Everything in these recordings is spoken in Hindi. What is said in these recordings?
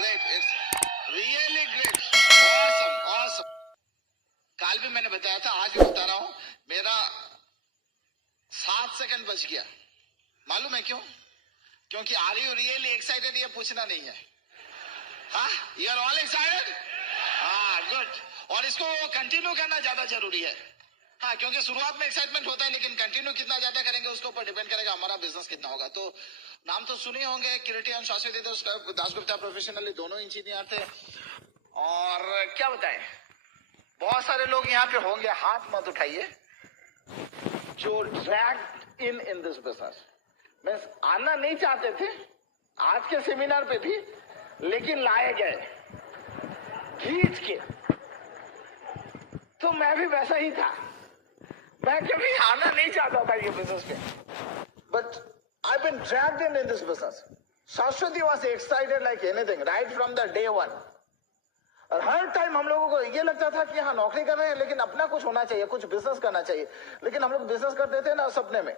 great. It's really great. Awesome, awesome. कल भी मैंने बताया था, आज भी बता रहा हूं, मेरा 7 सेकंड बच गया। मालूम है क्यों? क्योंकि आर यू रियली एक्साइटेड ये पूछना नहीं है। हाँ, यू आर ऑल एक्साइटेड? हाँ, गुड। और इसको कंटिन्यू करना ज्यादा जरूरी है। हाँ, क्योंकि शुरुआत में एक्साइटमेंट होता है, लेकिन कंटिन्यू कितना ज्यादा करेंगे उसके ऊपर डिपेंड करेगा हमारा बिजनेस कितना होगा। तो नाम तो सुने होंगे, किरीटी एंड शाश्वती दासगुप्ता प्रोफेशनली दोनों इंजीनियर थे। और क्या बताएं, बहुत सारे लोग यहाँ पे होंगे, हाथ मत उठाइए, जो ड्रैग्ड इन दिस बिजनेस। मैं आना नहीं चाहते थे आज के सेमिनार पे भी, लेकिन लाए गए खींच के। तो मैं भी वैसा ही था, मैं कभी आना नहीं चाहता था ये बिजनेस पे, but I been dragged in this business. Shashwati was excited like anything right from the day one. और हर टाइम हम लोगों को ये लगता था कि हाँ नौकरी कर रहे हैं, लेकिन अपना कुछ होना चाहिए, कुछ बिजनेस करना चाहिए। लेकिन हम लोग बिजनेस करते थे ना सपने में,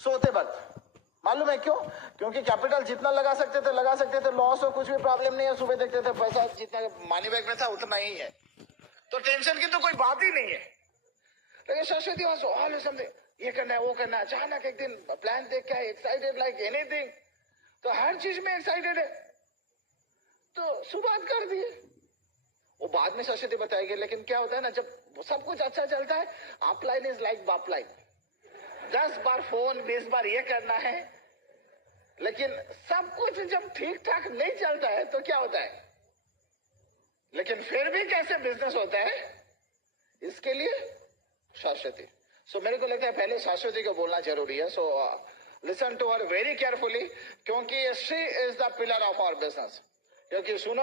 सोते वक्त। मालूम है क्यों? क्योंकि कैपिटल जितना लगा सकते थे, लॉस हो कुछ भी प्रॉब्लम नहीं है। सुबह देखते थे पैसा जितना मनी बैग में था उतना ही है, तो टेंशन की तो कोई बात ही नहीं है। लेकिन शाश्वती वाज ऑलवेज समथिंग, ये करना है, वो करना है। अचानक एक दिन प्लान देख के एक्साइटेड लाइक एनीथिंग, तो हर चीज में एक्साइटेड है, तो शुरुआत कर दी। वो बाद में शाश्वती बताएगी। लेकिन क्या होता है ना, जब सब कुछ अच्छा चलता है, अपलाइन इज लाइक बापलाइन। 10 बार फोन, 20 बार ये करना है, लेकिन सब कुछ जब ठीक ठाक नहीं चलता है तो क्या होता है? लेकिन फिर भी कैसे बिजनेस होता है, इसके लिए शाश्वती। सो मेरे को लगता है पहले शाश्वती को बोलना जरूरी है। So listen to her very carefully, क्योंकि she is the pillar of our business. क्योंकि सुनो,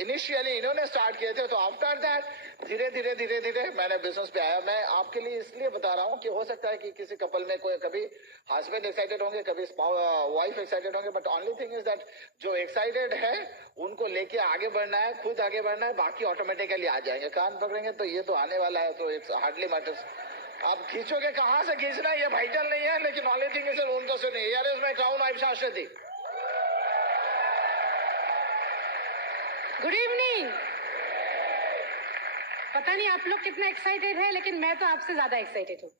इनिशियली इन्होंने स्टार्ट किए थे, तो आफ्टर दैट धीरे धीरे मैंने बिजनेस पे आया। मैं आपके लिए इसलिए बता रहा हूँ कि हो सकता है कि किसी कपल में कोई, कभी हस्बैंड एक्साइटेड होंगे, कभी वाइफ एक्साइटेड होंगे, but only thing is that जो एक्साइटेड है उनको लेके आगे बढ़ना है, खुद आगे बढ़ना है, बाकी ऑटोमेटिकली आ जाएंगे। कान पकड़ेंगे तो ये तो आने वाला है, तो इट्स हार्डली मैटर्स। आप खींचोगे कहाँ से खींचना है ये वाइटल नहीं है, लेकिन ओनली थिंग इज उनको सुनिए, here is my crown, I am Shashwati. Good evening. पता नहीं आप लोग कितना एक्साइटेड है, लेकिन मैं तो आपसे ज्यादा एक्साइटेड हूँ।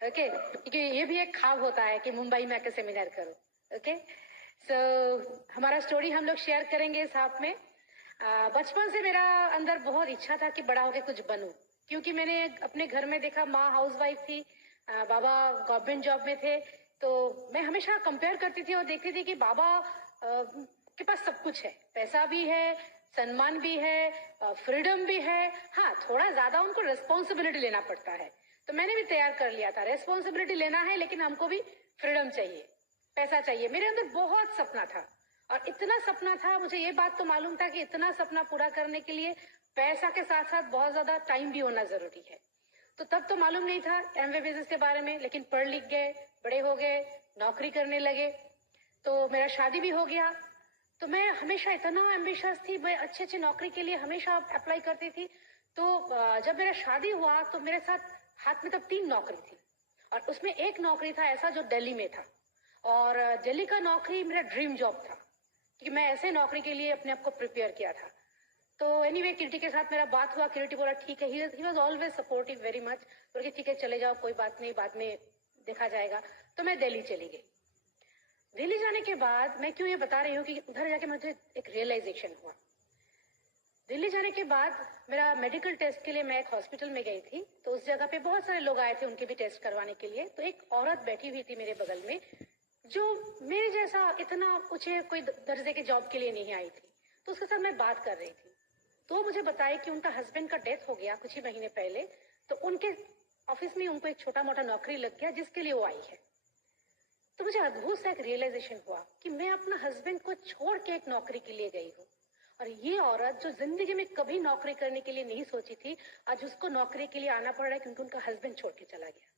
ओके, क्योंकि ये भी एक ख्वाब होता है कि मुंबई में आकर सेमिनार करो। ओके, सो हमारा स्टोरी हम लोग शेयर करेंगे साथ में। बचपन से मेरा अंदर बहुत इच्छा था कि बड़ा होकर कुछ बनूं, क्योंकि मैंने अपने घर में देखा, माँ हाउसवाइफ थी, बाबा गवर्नमेंट जॉब में थे। तो मैं हमेशा कंपेयर करती थी और देखती थी कि बाबा के पास सब कुछ है, पैसा भी है, सम्मान भी है, फ्रीडम भी है। हाँ, थोड़ा ज्यादा उनको रिस्पॉन्सिबिलिटी लेना पड़ता है। तो मैंने भी तैयार कर लिया था, रिस्पॉन्सिबिलिटी लेना है, लेकिन हमको भी फ्रीडम चाहिए, पैसा चाहिए। मेरे अंदर बहुत सपना था, और इतना सपना था, मुझे ये बात तो मालूम था कि इतना सपना पूरा करने के लिए पैसा के साथ साथ बहुत ज्यादा टाइम भी होना जरूरी है। तो तब तो मालूम नहीं था एमवे बिजनेस के बारे में, लेकिन पढ़ लिख गए, बड़े हो गए, नौकरी करने लगे, तो मेरा शादी भी हो गया। तो मैं हमेशा इतना एम्बिशियस थी, मैं अच्छे अच्छे नौकरी के लिए हमेशा अप्लाई करती थी। तो जब मेरा शादी हुआ तो मेरे साथ हाथ में तब 3 नौकरी थी, और उसमें एक नौकरी था ऐसा जो दिल्ली में था, और दिल्ली का नौकरी मेरा ड्रीम जॉब था, क्योंकि मैं ऐसे नौकरी के लिए अपने आप को प्रिपेयर किया था। तो एनीवे, किरीटी के साथ मेरा बात हुआ। किरीटी बोला ठीक है, he was always supportive very much, बोले ठीक है चले जाओ, कोई बात नहीं, बाद में देखा जाएगा। तो मैं दिल्ली चली गई। दिल्ली जाने के बाद, मैं क्यों ये बता रही हूँ कि उधर जाके मुझे एक रियलाइजेशन हुआ। दिल्ली जाने के बाद मेरा मेडिकल टेस्ट के लिए मैं एक हॉस्पिटल में गई थी, तो उस जगह पे बहुत सारे लोग आए थे उनके भी टेस्ट करवाने के लिए। तो एक औरत बैठी हुई थी मेरे बगल में, जो मेरे जैसा इतना ऊंचे कोई दर्जे के जॉब के लिए नहीं आई थी। तो उसके साथ मैं बात कर रही थी, तो मुझे बताया कि उनका हस्बैंड का डेथ हो गया कुछ ही महीने पहले, तो उनके ऑफिस में उनको एक छोटा मोटा नौकरी लग गया जिसके लिए वो आई है। तो मुझे अद्भुत सा एक रियलाइजेशन हुआ कि मैं अपना हस्बैंड को छोड़ के एक नौकरी के लिए गई हूँ, और ये औरत जो जिंदगी में कभी नौकरी करने के लिए नहीं सोची थी, आज उसको नौकरी के लिए आना पड़ रहा है क्योंकि उनका हस्बैंड छोड़ के चला गया।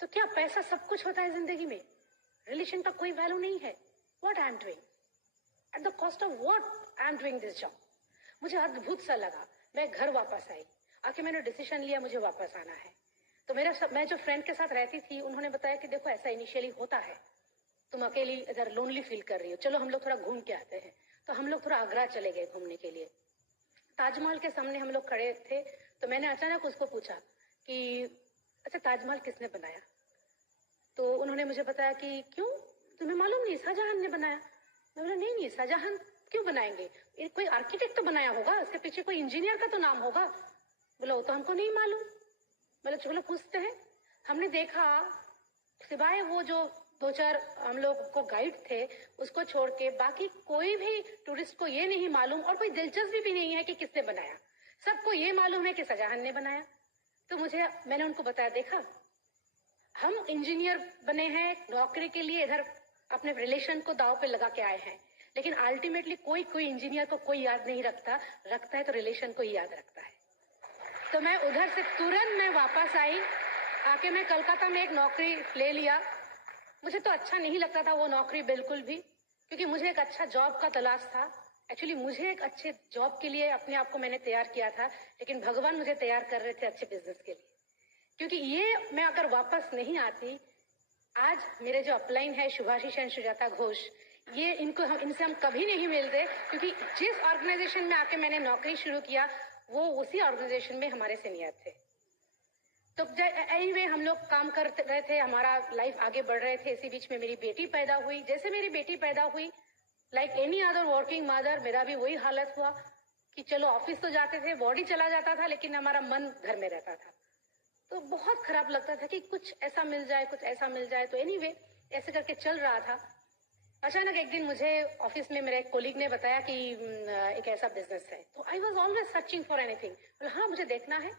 तो क्या पैसा सब कुछ होता है जिंदगी में? रिलेशन का कोई वैल्यू नहीं है। What I am doing at the cost of what I am doing this job. मुझे अद्भुत सा लगा। मैं घर वापस आई, आके मैंने डिसीजन लिया मुझे वापस आना है। तो मैं जो फ्रेंड के साथ रहती थी, उन्होंने बताया कि देखो ऐसा इनिशियली होता है, तुम अकेली इधर लोनली फील कर रही हो, चलो हम लोग थोड़ा घूम के आते हैं। तो हम लोग थोड़ा आगरा चले गए घूमने के लिए। ताजमहल के सामने हम लोग खड़े थे, तो मैंने अचानक उसको पूछा कि अच्छा ताजमहल किसने बनाया? तो उन्होंने मुझे बताया कि क्यों, तुम्हें मालूम नहीं, शाहजहां ने बनाया। मैं बोला नहीं नहीं, शाहजहां क्यों बनाएंगे, कोई आर्किटेक्ट तो बनाया होगा, इसके पीछे कोई इंजीनियर का तो नाम होगा। बोला वो तो हमको नहीं मालूम। बोला चलो पूछते हैं। हमने देखा सिवाय वो जो 2-4 हम लोग को गाइड थे उसको छोड़ के बाकी कोई भी टूरिस्ट को ये नहीं मालूम और कोई दिलचस्पी भी नहीं है कि किसने बनाया। सबको ये मालूम है कि शाहजहां ने बनाया। तो मैंने उनको बताया, देखा हम इंजीनियर बने हैं नौकरी के लिए, इधर अपने रिलेशन को दांव पे लगा के आए हैं, लेकिन अल्टीमेटली कोई इंजीनियर को कोई याद नहीं रखता है तो रिलेशन को ही याद रखता है। तो मैं उधर से तुरंत मैं वापस आई, आके मैं कलकत्ता में एक नौकरी ले लिया। मुझे तो अच्छा नहीं लगता था वो नौकरी बिल्कुल भी, क्योंकि मुझे एक अच्छा जॉब का तलाश था। एक्चुअली मुझे एक अच्छे जॉब के लिए अपने आप को मैंने तैयार किया था, लेकिन भगवान मुझे तैयार कर रहे थे अच्छे बिजनेस के लिए। क्योंकि ये मैं अगर वापस नहीं आती, आज मेरे जो अपलाइन है शुभाशीष एंड सुजाता घोष, ये इनसे हम कभी नहीं मिलते, क्योंकि जिस ऑर्गेनाइजेशन में आके मैंने नौकरी शुरू किया वो उसी ऑर्गेनाइजेशन में हमारे सीनियर थे। तो एनीवे हम लोग काम कर रहे थे, हमारा लाइफ आगे बढ़ रहे थे। इसी बीच में मेरी बेटी पैदा हुई। जैसे मेरी बेटी पैदा हुई, like any other working mother, मेरा भी वही हालत हुआ कि चलो ऑफिस तो जाते थे, बॉडी चला जाता था, लेकिन हमारा मन घर में रहता था। तो बहुत खराब लगता था कि कुछ ऐसा मिल जाए, कुछ ऐसा मिल जाए। तो एनीवे ऐसे करके चल रहा था। अचानक एक दिन मुझे ऑफिस में मेरे एक कोलीग ने बताया कि एक ऐसा बिजनेस है। तो I was always searching for anything. हाँ मुझे देखना है।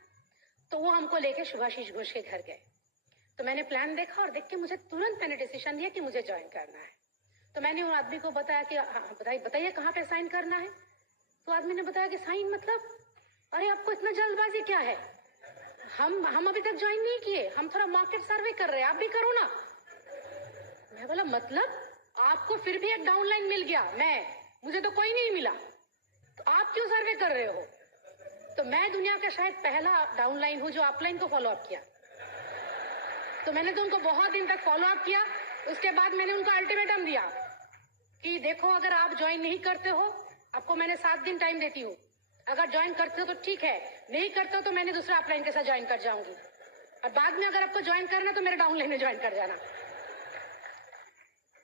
तो वो हमको लेके सुभाषिश घोष के घर गए। तो मैंने प्लान देखा और देख के मुझे तुरंत मैंने डिसीजन लिया कि मुझे ज्वाइन करना है। तो मैंने उन आदमी को बताया कि बताइए कहाँ पे साइन करना है। तो आदमी ने बताया कि साइन मतलब, अरे आपको इतना जल्दबाजी क्या है, हम अभी तक ज्वाइन नहीं किए, हम थोड़ा मार्केट सर्वे कर रहे हैं, आप भी करो ना। मैं बोला मतलब आपको फिर भी एक डाउनलाइन मिल गया, मुझे तो कोई नहीं मिला, तो आप क्यों सर्वे कर रहे हो? तो मैं दुनिया का शायद पहला डाउनलाइन हूं जो अपलाइन को फॉलो अप किया। तो मैंने तो उनको बहुत दिन तक फॉलो अप किया। उसके बाद मैंने उनको अल्टीमेटम दिया कि देखो अगर आप ज्वाइन नहीं करते हो, आपको मैंने 7 दिन टाइम देती हूँ, अगर ज्वाइन करते हो तो ठीक है, नहीं करते हो तो मैंने दूसरा अपलाइन के साथ ज्वाइन कर जाऊंगी, और बाद में अगर आपको ज्वाइन करना तो मेरे डाउनलाइन में ज्वाइन कर जाना।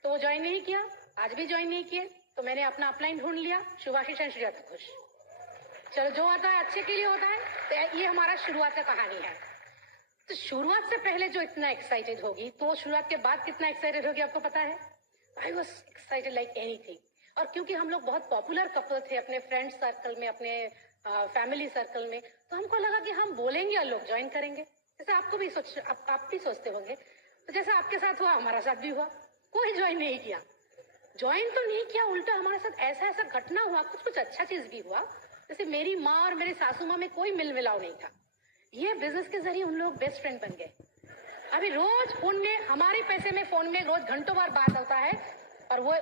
तो वो ज्वाइन नहीं किया, आज भी ज्वाइन नहीं किए। तो मैंने अपना अपलाइन ढूंढ लिया, शुभाशीष एंड सुजाता घोष। चलो जो आता है अच्छे के लिए होता है। तो ये हमारा शुरुआत का कहानी है। तो शुरुआत से पहले जो इतना एक्साइटेड होगी, तो शुरुआत के बाद कितना एक्साइटेड होगी आपको पता है? I was excited like anything. और क्योंकि हम लोग बहुत पॉपुलर कपल थे अपने फ्रेंड सर्कल में, अपने फैमिली सर्कल में, तो हमको लगा कि हम बोलेंगे और लोग ज्वाइन करेंगे। जैसे आपको भी आप भी सोचते होंगे, तो जैसा आपके साथ हुआ हमारा साथ भी हुआ। कोई ज्वाइन नहीं किया, ज्वाइन तो नहीं किया, उल्टा हमारे साथ ऐसा घटना हुआ, कुछ अच्छा चीज भी हुआ। जैसे मेरी माँ और मेरी सासू माँ में कोई मिल मिलाव नहीं था। ये बिजनेस के जरिए उन लोग बेस्ट फ्रेंड बन गए। अभी रोज फोन में, हमारे पैसे में फोन में रोज घंटों बार बात होता है, और वो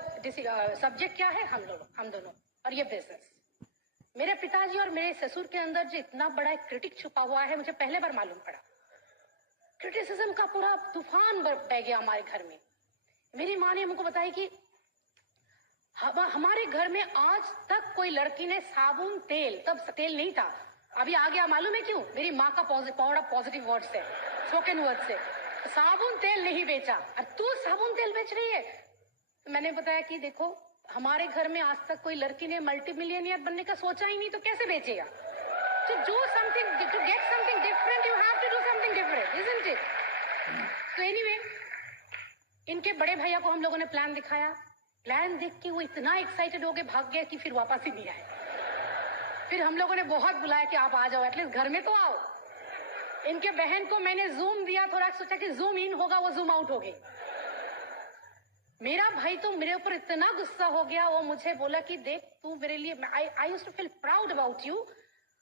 सब्जेक्ट क्या है? हम दोनों और ये बिजनेस। मेरे पिताजी और मेरे ससुर के अंदर जो इतना बड़ा एक क्रिटिक छुपा हुआ है, मुझे पहले बार मालूम पड़ा। क्रिटिसिज्म का पूरा तूफान बह गया हमारे घर में। मेरी माँ ने हमको बताया कि हमारे घर में आज तक कोई लड़की ने साबुन तेल, तब तेल नहीं था, अभी आ गया, मालूम है क्यों? मेरी माँ का पॉजिटिव वर्ड से, स्पोकन वर्ड से, साबुन तेल नहीं बेचा, और तू साबुन तेल बेच रही है। तो मैंने बताया कि देखो हमारे घर में आज तक कोई लड़की ने मल्टी मिलियनियर बनने का सोचा ही नहीं, तो कैसे बेचेगा? तो do something, to get something different, you have to do something different, isn't it? तो एनीवे, इनके बड़े भैया को हम लोगों ने प्लान दिखाया। प्लान देख के वो इतना एक्साइटेड हो गए, भाग गए कि फिर वापस ही नहीं आए। फिर हम लोगों ने बहुत बुलाया कि आप आ जाओ, एटलीस्ट घर में तो आओ। इनके बहन को मैंने जूम दिया, थोड़ा सोचा कि जूम इन होगा, वो जूम आउट हो गई। मेरा भाई तो मेरे ऊपर इतना गुस्सा हो गया, वो मुझे बोला कि देख तू मेरे लिए, I used to feel proud about you,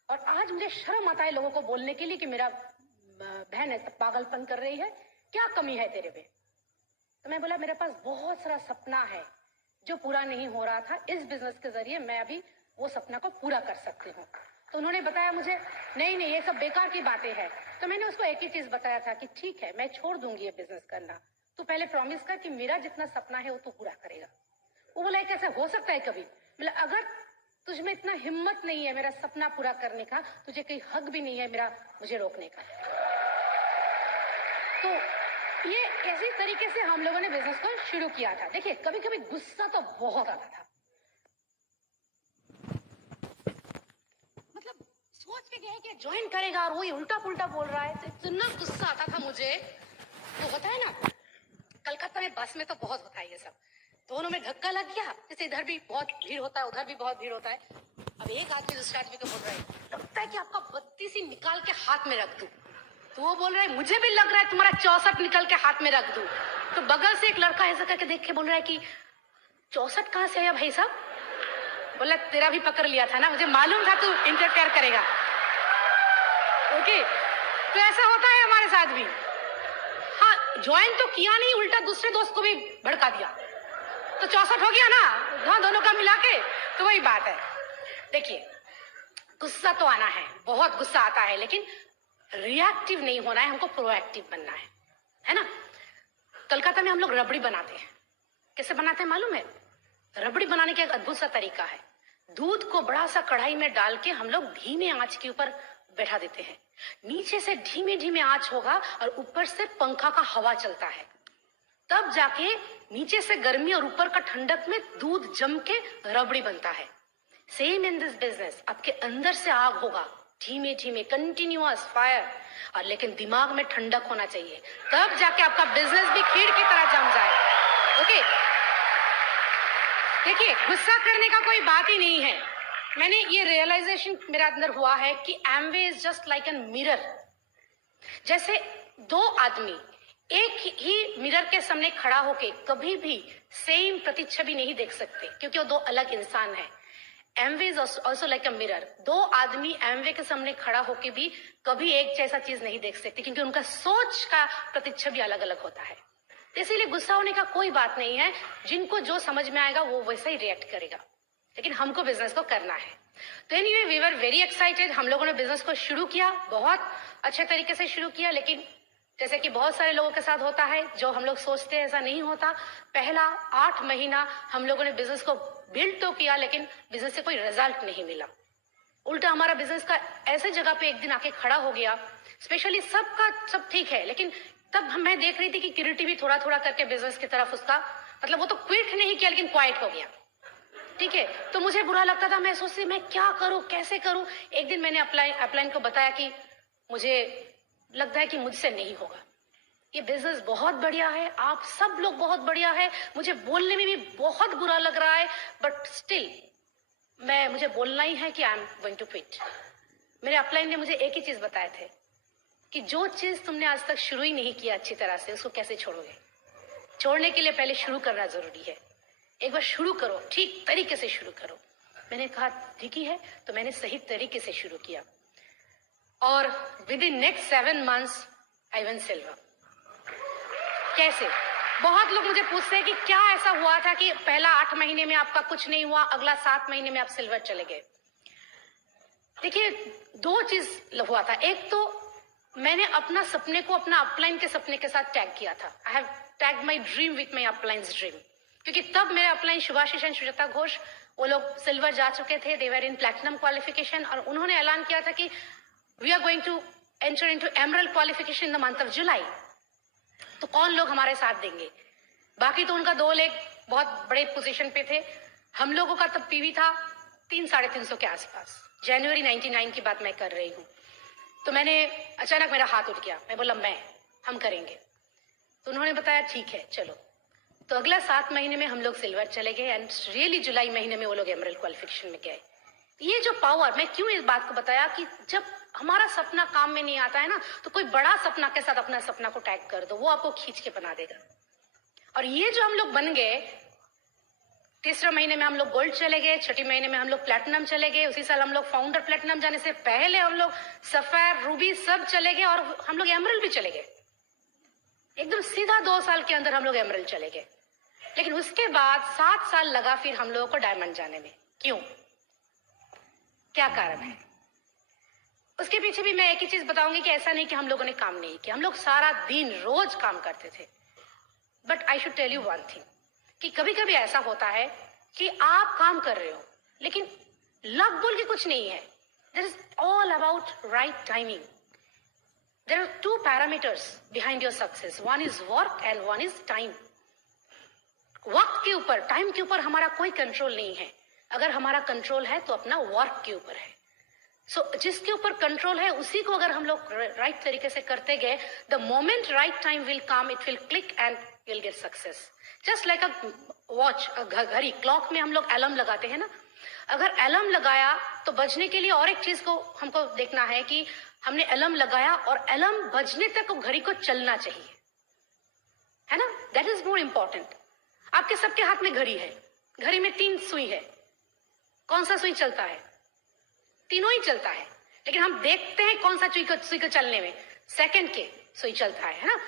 और आज मुझे शर्म आता है लोगों को बोलने के लिए कि मेरा बहन है पागलपन कर रही है, क्या कमी है तेरे में? तो मैं बोला मेरे पास बहुत सारा सपना है जो पूरा नहीं हो रहा था, इस बिजनेस के जरिए मैं अभी वो सपना को पूरा कर सकती हूँ। तो उन्होंने बताया मुझे, नहीं ये सब बेकार की बातें हैं। तो मैंने उसको एक ही चीज बताया था कि ठीक है मैं छोड़ दूंगी ये बिजनेस करना, तू पहले प्रॉमिस कर कि मेरा जितना सपना है वो तू पूरा करेगा। वो बोला कैसे हो सकता है कभी? मतलब अगर तुझ में इतना हिम्मत नहीं है मेरा सपना पूरा करने का, तुझे कहीं हक भी नहीं है मेरा मुझे रोकने का। तो ये इसी तरीके से हम लोगों ने बिजनेस को शुरू किया था। देखिए कभी कभी गुस्सा तो बहुत आता था, मतलब सोच के गए कि ज्वाइन करेगा और वही उल्टा पुल्टा बोल रहा है, तो इतना गुस्सा आता था मुझे। तो होता है ना कलकत्ता में बस में तो बहुत होता है ये सब, दोनों में धक्का लग गया, जैसे इधर भी बहुत भीड़ होता है उधर भी बहुत भीड़ होता है। अब एक आदमी दूसरे आदमी को बोल रहा है लगता है कि आपका 32 ही निकाल के हाथ में रख दूं, तो वो बोल रहा है मुझे भी लग रहा है तुम्हारा 64 निकल के हाथ में रख दूं। तो बगल से एक लड़का ऐसा करके देख के बोल रहा है कि 64 कहां से आया भाई साहब? बोला तेरा भी पकड़ लिया था ना, मुझे मालूम था तू इंटरफेयर करेगा। ओके, तो ऐसा होता है हमारे साथ भी। हाँ, ज्वाइन तो किया नहीं, उल्टा दूसरे दोस्त को भी भड़का दिया, तो 64 हो गया ना। हाँ, दोनों का मिला के, तो वही बात है। देखिए गुस्सा तो आना है, बहुत गुस्सा आता है, लेकिन रिएक्टिव नहीं होना है, हमको प्रोएक्टिव बनना है ना। कलकत्ता में हम लोग रबड़ी बनाते हैं। कैसे बनाते हैं मालूम है? रबड़ी बनाने का एक अद्भुत सा तरीका है। दूध को बड़ा सा कढ़ाई में डाल के हम लोग धीमे आंच के ऊपर बैठा देते हैं। नीचे से धीमे धीमे आंच होगा और ऊपर से पंखा का हवा चलता है, तब जाके नीचे से गर्मी और ऊपर का ठंडक में दूध जम के रबड़ी बनता है। सेम इन दिस बिजनेस, आपके अंदर से आग होगा, धीमे धीमे कंटिन्यूअस फायर, और लेकिन दिमाग में ठंडक होना चाहिए, तब जाके आपका बिजनेस भी खीर की तरह जम जाए। ओके, देखिए गुस्सा करने का कोई बात ही नहीं है। मैंने ये रियलाइजेशन मेरे अंदर हुआ है कि Amway is just like an mirror. जैसे दो आदमी एक ही मिरर के सामने खड़ा होके कभी भी सेम प्रतिच्छवि नहीं देख सकते, क्योंकि वो दो अलग इंसान हैं। Amway is also like a mirror. दो आदमी एमवे के सामने खड़ा होके भी कभी एक जैसा चीज नहीं देख सकते, क्योंकि उनका सोच का प्रतिच्छवि अलग अलग होता है। इसीलिए गुस्सा होने का कोई बात नहीं है, जिनको जो समझ में आएगा वो वैसा ही रिएक्ट करेगा, लेकिन हमको बिजनेस को करना है। तो anyway we were very excited. हम लोगों ने बिजनेस को शुरू किया, बहुत अच्छे तरीके से शुरू किया, लेकिन जैसे कि बहुत सारे लोगों के साथ होता है, जो हम लोग सोचते हैं ऐसा नहीं होता। पहला 8 महीना हम लोगों ने बिजनेस को बिल्ड तो किया, लेकिन बिजनेस से कोई रिजल्ट नहीं मिला। उल्टा हमारा बिजनेस का ऐसे जगह पे एक दिन आके खड़ा हो गया। स्पेशली सबका सब ठीक है, लेकिन तब मैं देख रही थी कि किरीटी भी थोड़ा थोड़ा करके बिजनेस की तरफ उसका, मतलब वो तो क्विट नहीं किया लेकिन क्वाइट हो गया। ठीक है, तो मुझे बुरा लगता था, मैं सोचती मैं क्या करूं, कैसे करूं। एक दिन मैंने अपलाइन को बताया कि मुझे लगता है कि मुझसे नहीं होगा, ये बिजनेस बहुत बढ़िया है, आप सब लोग बहुत बढ़िया है, मुझे बोलने में भी बहुत बुरा लग रहा है, बट स्टिल मुझे बोलना ही है कि I am going to quit. मेरे अपलाइन ने मुझे एक ही चीज बताए थे कि जो चीज तुमने आज तक शुरू ही नहीं किया अच्छी तरह से, उसको कैसे छोड़ोगे? छोड़ने के लिए पहले शुरू करना जरूरी है। एक बार शुरू करो, ठीक तरीके से शुरू करो। मैंने कहा ठीक ही है, तो मैंने सही तरीके से शुरू किया, और with in next 7 months I one silver. कैसे? बहुत लोग मुझे पूछते हैं कि क्या ऐसा हुआ था कि पहला 8 महीने में आपका कुछ नहीं हुआ, अगला 7 महीने में आप सिल्वर चले गए। देखिए 2 चीज हुआ था। एक तो मैंने अपना सपने को अपना अपलाइन के सपने के साथ टैग किया था। I have tag my dream with my अपलाइंस dream, क्योंकि तब मेरे upline Shubhashish and Sujata Ghosh, वो लोग सिल्वर जा चुके थे, दे वर इन प्लैटिनम क्वालिफिकेशन, और उन्होंने ऐलान किया था कि we are going to enter into emerald qualification in the month of July. तो कौन लोग हमारे साथ देंगे? बाकी तो उनका 2 लेग बहुत बड़े पोजीशन पे थे, हम लोगों का तब पीवी था 300-350 के आसपास। जनवरी 99 की बात मैं कर रही हूँ। तो मैंने अचानक मेरा हाथ उठ गया, मैं बोला हम करेंगे। तो उन्होंने बताया ठीक है चलो। तो अगला 7 महीने में हम लोग सिल्वर चले गए, एंड रियली जुलाई महीने में वो लोग एमरल्ड क्वालिफिकेशन में गए। ये जो पावर, मैं क्यों इस बात को बताया कि जब हमारा सपना काम में नहीं आता है ना, तो कोई बड़ा सपना के साथ अपना सपना को टैग कर दो, वो आपको खींच के बना देगा। और ये जो हम लोग बन गए, 3रे महीने में हम लोग गोल्ड चले गए, 6ठी महीने में हम लोग प्लैटिनम चले गए, उसी साल हम लोग फाउंडर प्लैटिनम जाने से पहले हम लोग सफेयर रूबी सब चले गए, और हम लोग एमरल्ड भी चले गए। एकदम सीधा 2 साल के अंदर हम लोग एमरल्ड चले गए। लेकिन उसके बाद 7 साल लगा फिर हम लोगों को डायमंड जाने में। क्यों? क्या कारण है? उसके पीछे भी मैं एक ही चीज बताऊंगी कि ऐसा नहीं कि हम लोगों ने काम नहीं किया, हम लोग सारा दिन रोज काम करते थे। But I should tell you one thing, कि कभी कभी ऐसा होता है कि आप काम कर रहे हो, लेकिन लक बोल के कुछ नहीं है. There is all about right timing. There are two parameters behind your success. One is work and one is time. वक्त के ऊपर, टाइम के ऊपर हमारा कोई कंट्रोल नहीं है. अगर हमारा कंट्रोल है तो अपना वर्क के ऊपर है. सो जिसके ऊपर कंट्रोल है उसी को अगर हम लोग राइट तरीके से करते गए, the moment right time will come, it will click and will get success. Just like a watch, घड़ी, क्लॉक में हम लोग अलार्म लगाते हैं ना. अगर अलार्म लगाया तो बजने के लिए और एक चीज को हमको देखना है कि हमने अलार्म लगाया और अलार्म बजने तक घड़ी को चलना चाहिए, है ना. That is more important. आपके सबके हाथ में घड़ी है, घड़ी में 3 सुई है. कौन सा सुई चलता है? तीनों ही चलता है, लेकिन हम देखते हैं कौन सा सुई को चलने में, सेकंड के सुई चलता है ना.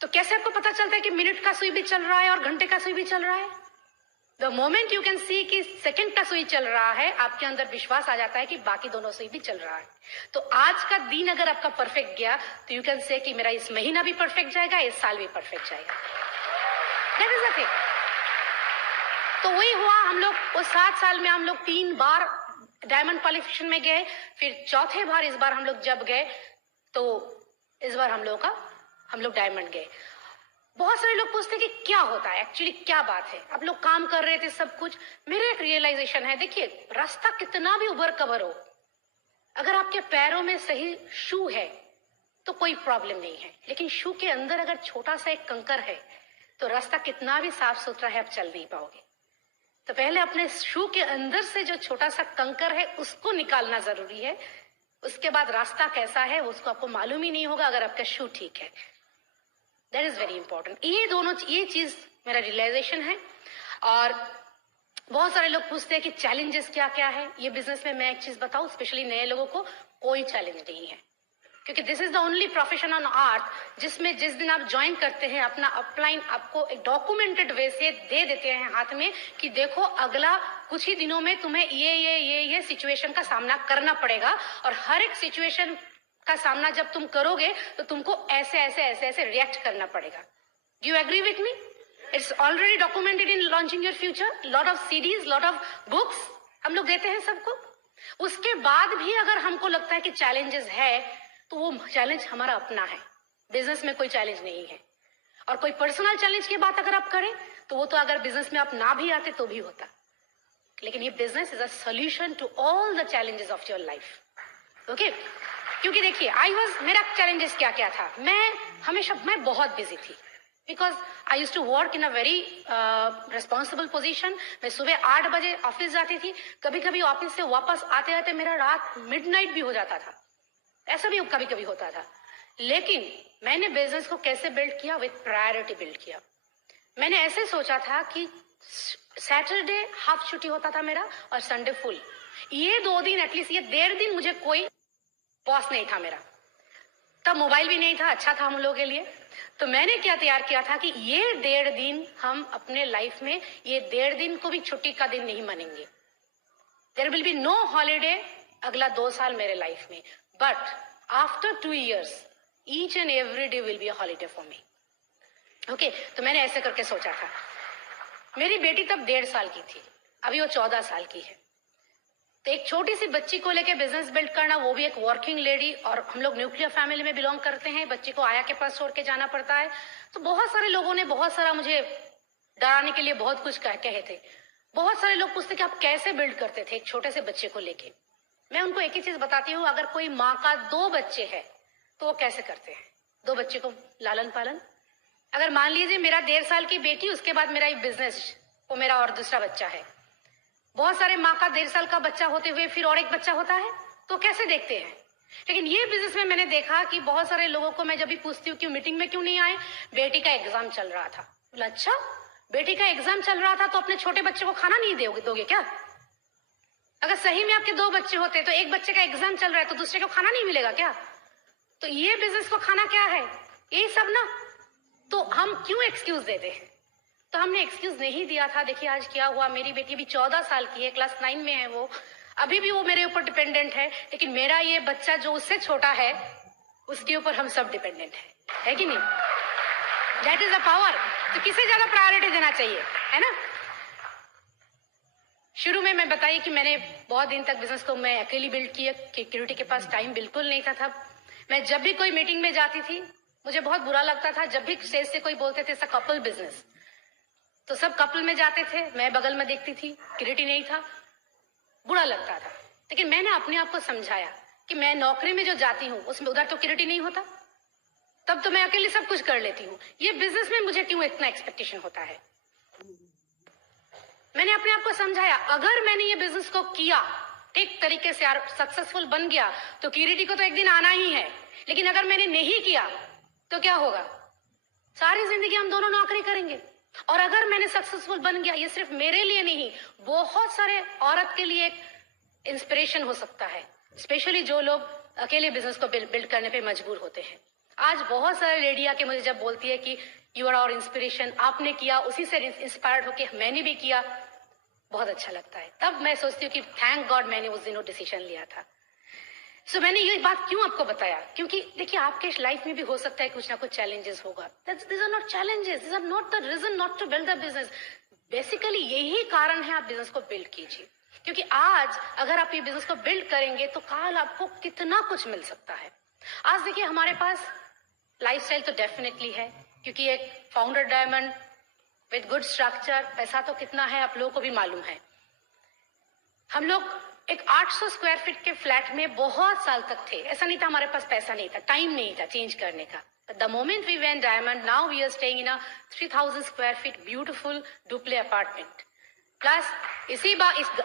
तो कैसे आपको पता चलता है कि मिनट का सुई भी चल रहा है और घंटे का सुई भी चल रहा है? The moment you can see कि सेकंड का सुई चल रहा है, आपके अंदर विश्वास आ जाता है कि बाकी दोनों सुई भी चल रहा है. तो आज का दिन अगर आपका परफेक्ट गया तो यू कैन से कि मेरा इस महीना भी परफेक्ट जाएगा, इस साल भी परफेक्ट जाएगा. That is the thing. तो वही हुआ. हम लोग वो 7 साल में हम लोग 3 बार डायमंड क्वालिफिकेशन में गए. फिर चौथे बार इस बार हम लोग जब गए तो इस बार हम लोग डायमंड गए. बहुत सारे लोग पूछते हैं कि क्या होता है एक्चुअली, क्या बात है. आप लोग काम कर रहे थे सब कुछ. मेरे एक रियलाइजेशन है, देखिए रास्ता कितना भी उबर कबर हो, अगर आपके पैरों में सही शू है तो कोई प्रॉब्लम नहीं है. लेकिन शू के अंदर अगर छोटा सा एक कंकर है तो रास्ता कितना भी साफ सुथरा है, आप चल नहीं पाओगे. तो पहले अपने शू के अंदर से जो छोटा सा कंकर है उसको निकालना जरूरी है. उसके बाद रास्ता कैसा है उसको आपको मालूम ही नहीं होगा अगर आपका शू ठीक है. That is very important. ये चीज मेरा रियलाइजेशन है. और बहुत सारे लोग पूछते हैं कि चैलेंजेस क्या क्या है. ये बिजनेस में मैं एक चीज बताऊं, स्पेशली नए लोगों को, कोई चैलेंज नहीं है. क्योंकि this is the only profession on earth जिसमें जिस दिन आप ज्वाइन करते हैं अपना अपलाइन आपको एक डॉक्यूमेंटेड वे से दे देते हैं हाथ में कि देखो अगला कुछ ही दिनों में तुम्हें ये सिचुएशन का सामना करना पड़ेगा. और हर एक सिचुएशन का सामना जब तुम करोगे तो तुमको ऐसे रिएक्ट करना पड़ेगा. Do you agree with me? It's already documented in launching your future. Lot of CDs, lot of books हम लोग देते हैं सबको. उसके बाद भी अगर हमको लगता है कि चैलेंजेस है तो वो चैलेंज हमारा अपना है. बिजनेस में कोई चैलेंज नहीं है. और कोई पर्सनल चैलेंज की बात अगर आप करें तो वो तो अगर बिजनेस में आप ना भी आते तो भी होता. लेकिन ये business is a solution to all the challenges of your life. Okay. क्योंकि देखिए मेरा चैलेंजेस क्या क्या था. मैं बहुत बिजी थी because I use to work in a very responsible position. मैं सुबह 8 बजे ऑफिस जाती थी. कभी कभी ऑफिस से वापस आते आते मेरा रात मिडनाइट भी हो जाता था. ऐसा भी कभी कभी होता था. लेकिन मैंने बिजनेस को कैसे बिल्ड किया? विद प्रायोरिटी बिल्ड किया. मैंने ऐसे सोचा था कि सैटरडे हाफ छुट्टी होता था मेरा और संडे फुल. ये 2 दिन एटलीस्ट, ये 1.5 दिन मुझे कोई बॉस नहीं था मेरा. तब मोबाइल भी नहीं था, अच्छा था हम लोगों के लिए. तो मैंने क्या तैयार किया था कि ये 1.5 दिन हम अपने लाइफ में, ये 1.5 दिन को भी छुट्टी का दिन नहीं मानेंगे. There will be no holiday अगला 2 साल मेरे लाइफ में. But after 2 years, each and every day will be a holiday for me. Okay, तो मैंने ऐसे करके सोचा था. मेरी बेटी तब 1.5 साल की थी, अभी वो 14 साल की है. तो एक छोटी सी बच्ची को लेके बिजनेस बिल्ड करना, वो भी एक वर्किंग लेडी, और हम लोग न्यूक्लियर फैमिली में बिलोंग करते हैं. बच्ची को आया के पास छोड़ के जाना पड़ता है. तो बहुत सारे लोगों ने बहुत सारा मुझे डराने के लिए बहुत कुछ कहे थे. बहुत सारे लोग पूछते कि आप कैसे बिल्ड करते थे एक छोटे से बच्चे को लेके. मैं उनको एक ही चीज बताती हूँ, अगर कोई माँ का 2 बच्चे हैं तो वो कैसे करते हैं 2 बच्चे को लालन पालन. अगर मान लीजिए मेरा 1.5 साल की बेटी, उसके बाद मेरा एक बिजनेस, वो मेरा और दूसरा बच्चा है. बहुत सारे माँ का 1.5 साल का बच्चा होते हुए फिर और एक बच्चा होता है, तो कैसे देखते हैं. लेकिन ये बिजनेस में मैंने देखा कि बहुत सारे लोगों को मैं जब भी पूछती हूँ कि मीटिंग में क्यों नहीं आए, बेटी का एग्जाम चल रहा था. बोला अच्छा, बेटी का एग्जाम चल रहा था तो अपने छोटे बच्चे को खाना नहीं दोगे क्या? अगर सही में आपके 2 बच्चे होते तो एक बच्चे का एग्जाम चल रहा है तो दूसरे को खाना नहीं मिलेगा क्या? तो ये बिजनेस को खाना क्या है, ये सब ना. तो हम क्यों एक्सक्यूज देते हैं? तो हमने एक्सक्यूज नहीं दिया था. देखिए आज क्या हुआ, मेरी बेटी भी 14 साल की है, क्लास 9 में है वो. अभी भी वो मेरे ऊपर डिपेंडेंट है. लेकिन मेरा ये बच्चा जो उससे छोटा है उसके ऊपर हम सब डिपेंडेंट है कि नहीं? That is the power. तो किसे ज्यादा प्रायोरिटी देना चाहिए, है ना? शुरू में मैं बताइए कि मैंने बहुत दिन तक बिजनेस को मैं अकेली बिल्ड किया, किरीटी के पास टाइम बिल्कुल नहीं था तब। मैं जब भी कोई मीटिंग में जाती थी मुझे बहुत बुरा लगता था, जब भी स्टेज से कोई बोलते थे कपल बिजनेस, तो सब कपल में जाते थे, मैं बगल में देखती थी, किरीटी नहीं था, बुरा लगता था। लेकिन मैंने अपने आप को समझाया कि मैं नौकरी में जो जाती हूँ उसमें उधर तो किरीटी नहीं होता, तब तो मैं अकेले सब कुछ कर लेती हूँ, ये बिजनेस में मुझे क्यों इतना एक्सपेक्टेशन होता है। मैंने अपने आप को समझाया, अगर मैंने ये बिजनेस को किया ठीक तरीके से सक्सेसफुल बन गया तो किरीटी को तो एक दिन आना ही है, लेकिन अगर मैंने नहीं किया तो क्या होगा, सारी जिंदगी हम दोनों नौकरी करेंगे। और अगर मैंने सक्सेसफुल बन गया, ये सिर्फ मेरे लिए नहीं बहुत सारे औरत के लिए एक इंस्पिरेशन हो सकता है, स्पेशली जो लोग अकेले बिजनेस को बिल्ड करने पे मजबूर होते हैं। आज बहुत सारे लेडियां के मुझे जब बोलती है कि यू आर आवर इंस्पिरेशन, आपने किया, उसी से इंस्पायर्ड होके मैंने भी किया, बहुत अच्छा लगता है। तब मैं सोचती हूँ कि थैंक गॉड मैंने उस दिनों डिसीजन लिया था। सो मैंने ये बात क्यों आपको बताया, क्योंकि देखिए आपके लाइफ में भी हो सकता है कुछ ना कुछ चैलेंजेस होगा। This are not challenges, this are not the reason not to build the business. Basically यही कारण है आप बिजनेस को बिल्ड कीजिए, क्योंकि आज अगर आप ये बिजनेस को बिल्ड करेंगे तो कल आपको कितना कुछ मिल सकता है। आज देखिए हमारे पास लाइफस्टाइल तो डेफिनेटली है, क्योंकि एक founder diamond with good structure, पैसा तो कितना है आप लोगों को भी मालूम है। हम लोग एक 800 स्क्वायर फीट के फ्लैट में बहुत साल तक थे, ऐसा नहीं था हमारे पास पैसा नहीं था, टाइम नहीं था चेंज करने का। The moment we went diamond, now we are staying in a 3000 square feet beautiful duplex apartment. Plus इस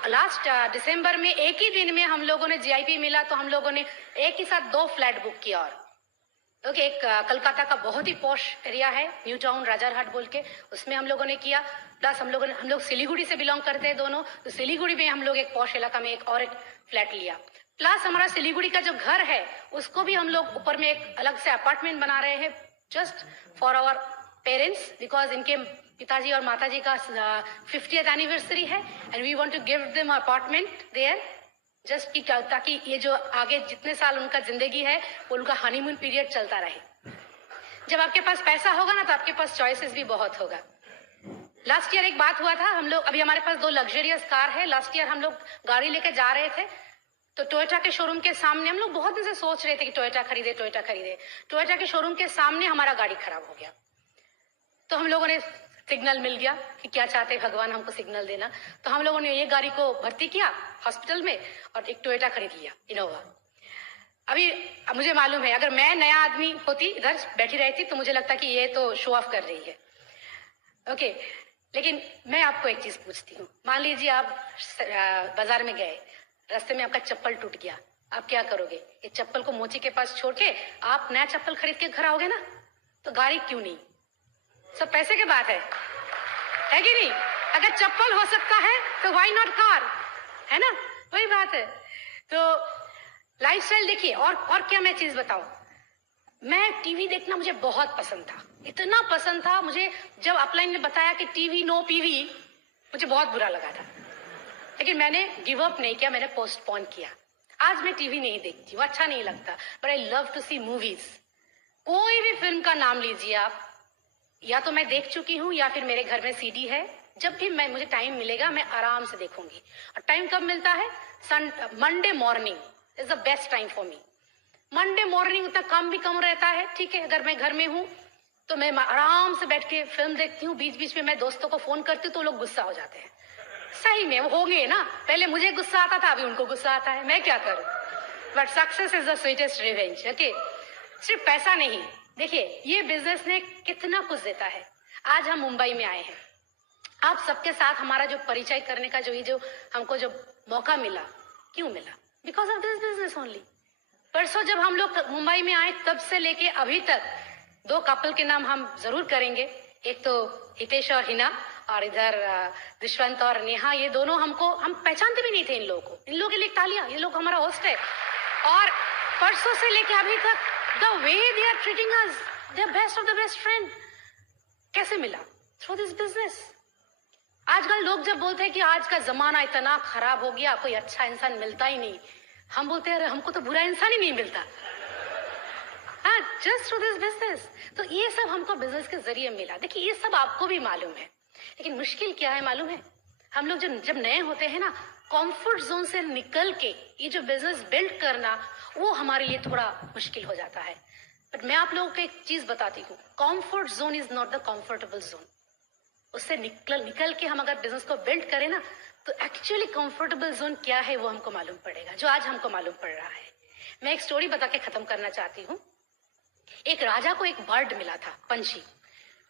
लास्ट दिसंबर में एक ही दिन में हम लोगों ने जीआईपी मिला तो हम लोगों ने एक ही साथ 2 फ्लैट बुक किया। और ओके, एक कलकत्ता का बहुत ही पॉश एरिया है न्यू टाउन राजारहाट बोल के, उसमें हम लोगों ने किया। प्लस हम लोग सिलीगुड़ी से बिलोंग करते हैं दोनों, तो सिलीगुड़ी में हम लोग एक पॉश इलाका में एक फ्लैट लिया। प्लस हमारा सिलीगुड़ी का जो घर है उसको भी हम लोग ऊपर में एक अलग से अपार्टमेंट बना रहे हैं, just for our parents, because इनके पिताजी और माताजी का 50th एनिवर्सरी है and we want to give them apartment there, just कि ताकि ये जो आगे जितने साल उनका जिंदगी है वो उनका हनीमून पीरियड चलता रहे। जब आपके पास पैसा होगा ना तो आपके पास चॉइसेस भी बहुत होगा। लास्ट ईयर एक बात हुआ था, हम लोग अभी हमारे पास 2 लग्जरियस कार है। लास्ट ईयर हम लोग गाड़ी लेके जा रहे थे तो टोयोटा के शोरूम के सामने, हम लोग बहुत दिन से सोच रहे थे कि टोयोटा खरीदे टोयोटा खरीदे, टोयोटा के शोरूम के सामने हमारा गाड़ी खराब हो गया। तो हम लोगों ने सिग्नल मिल गया कि क्या चाहते भगवान हमको सिग्नल देना, तो हम लोगों ने ये गाड़ी को भर्ती किया हॉस्पिटल में और एक टोयोटा खरीद लिया इनोवा। अभी मुझे मालूम है अगर मैं नया आदमी होती इधर बैठी रहती तो मुझे लगता कि ये तो शो ऑफ कर रही है। ओके, लेकिन मैं आपको एक चीज पूछती हूँ, मान लीजिए आप बाजार में गए, रास्ते में आपका चप्पल टूट गया, आप क्या करोगे? ये चप्पल को मोची के पास छोड़ के आप नया चप्पल खरीद के घर आओगे ना? तो गाड़ी क्यों नहीं? सब पैसे की बात है कि नहीं? अगर चप्पल हो सकता है तो व्हाई नॉट कार, है ना? वही बात है। तो लाइफस्टाइल देखिए, और क्या मैं चीज बताऊं, मैं टीवी देखना मुझे बहुत पसंद था, इतना पसंद था मुझे, जब अपलाइन ने बताया कि टीवी नो पीवी, मुझे बहुत बुरा लगा था, लेकिन मैंने गिव अप नहीं किया, मैंने पोस्टपोन किया। आज मैं टीवी नहीं देखती, वो अच्छा नहीं लगता, but I love to see movies. कोई भी फिल्म का नाम लीजिए आप, या तो मैं देख चुकी हूँ या फिर मेरे घर में सीडी है, जब भी मुझे टाइम मिलेगा मैं आराम से देखूंगी। और टाइम कब मिलता है? Monday morning is the best time for me. Monday morning उतना काम भी कम रहता है, ठीक है, अगर मैं घर में हूँ तो मैं आराम से बैठ के फिल्म देखती हूँ। बीच बीच में मैं दोस्तों को फोन करती हूँ तो लोग गुस्सा हो जाते हैं, सही में वो हो गए ना, पहले मुझे गुस्सा आता था, अभी उनको गुस्सा आता है, मैं क्या करूँ? But success is the sweetest revenge. Okay, सिर्फ पैसा नहीं, देखिए ये बिजनेस ने कितना कुछ देता है। आज हम मुंबई में आए हैं, आप सबके साथ हमारा जो परिचय करने का जो हमको जो मौका मिला, क्यों मिला? Because of this business only. परसों जब हम लोग मुंबई में आए तब से लेके अभी तक 2 कपल के नाम हम जरूर करेंगे, एक तो हितेश और हिना, और इधर दुष्वंत और नेहा। ये दोनों हम पहचानते भी नहीं थे इन लोगों को, इन लोगों के लिए तालियां, ये लोग हमारा होस्ट है। और परसों से लेके अभी तक the way they are treating us, they are best of the best friend। कैसे मिला? through this business। आजकल लोग जब बोलते हैं कि आज का जमाना इतना खराब हो गया, कोई अच्छा इंसान मिलता ही नहीं, हम बोलते हैं अरे हमको तो बुरा इंसान ही नहीं मिलता। हाँ, just through this business। तो ये सब हमको बिजनेस के जरिए मिला। देखिए ये सब आपको भी मालूम है, लेकिन मुश्किल क्या है मालूम है? हम लोग जब नए होते हैं ना, कंफर्ट जोन से निकल के ये जो बिजनेस बिल्ड करना, वो हमारे लिए थोड़ा मुश्किल हो जाता है। बट मैं आप लोगों को एक चीज बताती हूँ, comfort zone is not the comfortable zone. उससे निकल के हम अगर बिजनेस को बिल्ड करें ना, तो एक्चुअली कंफर्टेबल जोन क्या है वो हमको मालूम पड़ेगा, जो आज हमको मालूम पड़ रहा है। मैं एक स्टोरी बता के खत्म करना चाहती हूँ। एक राजा को एक बर्ड मिला था, पंछी।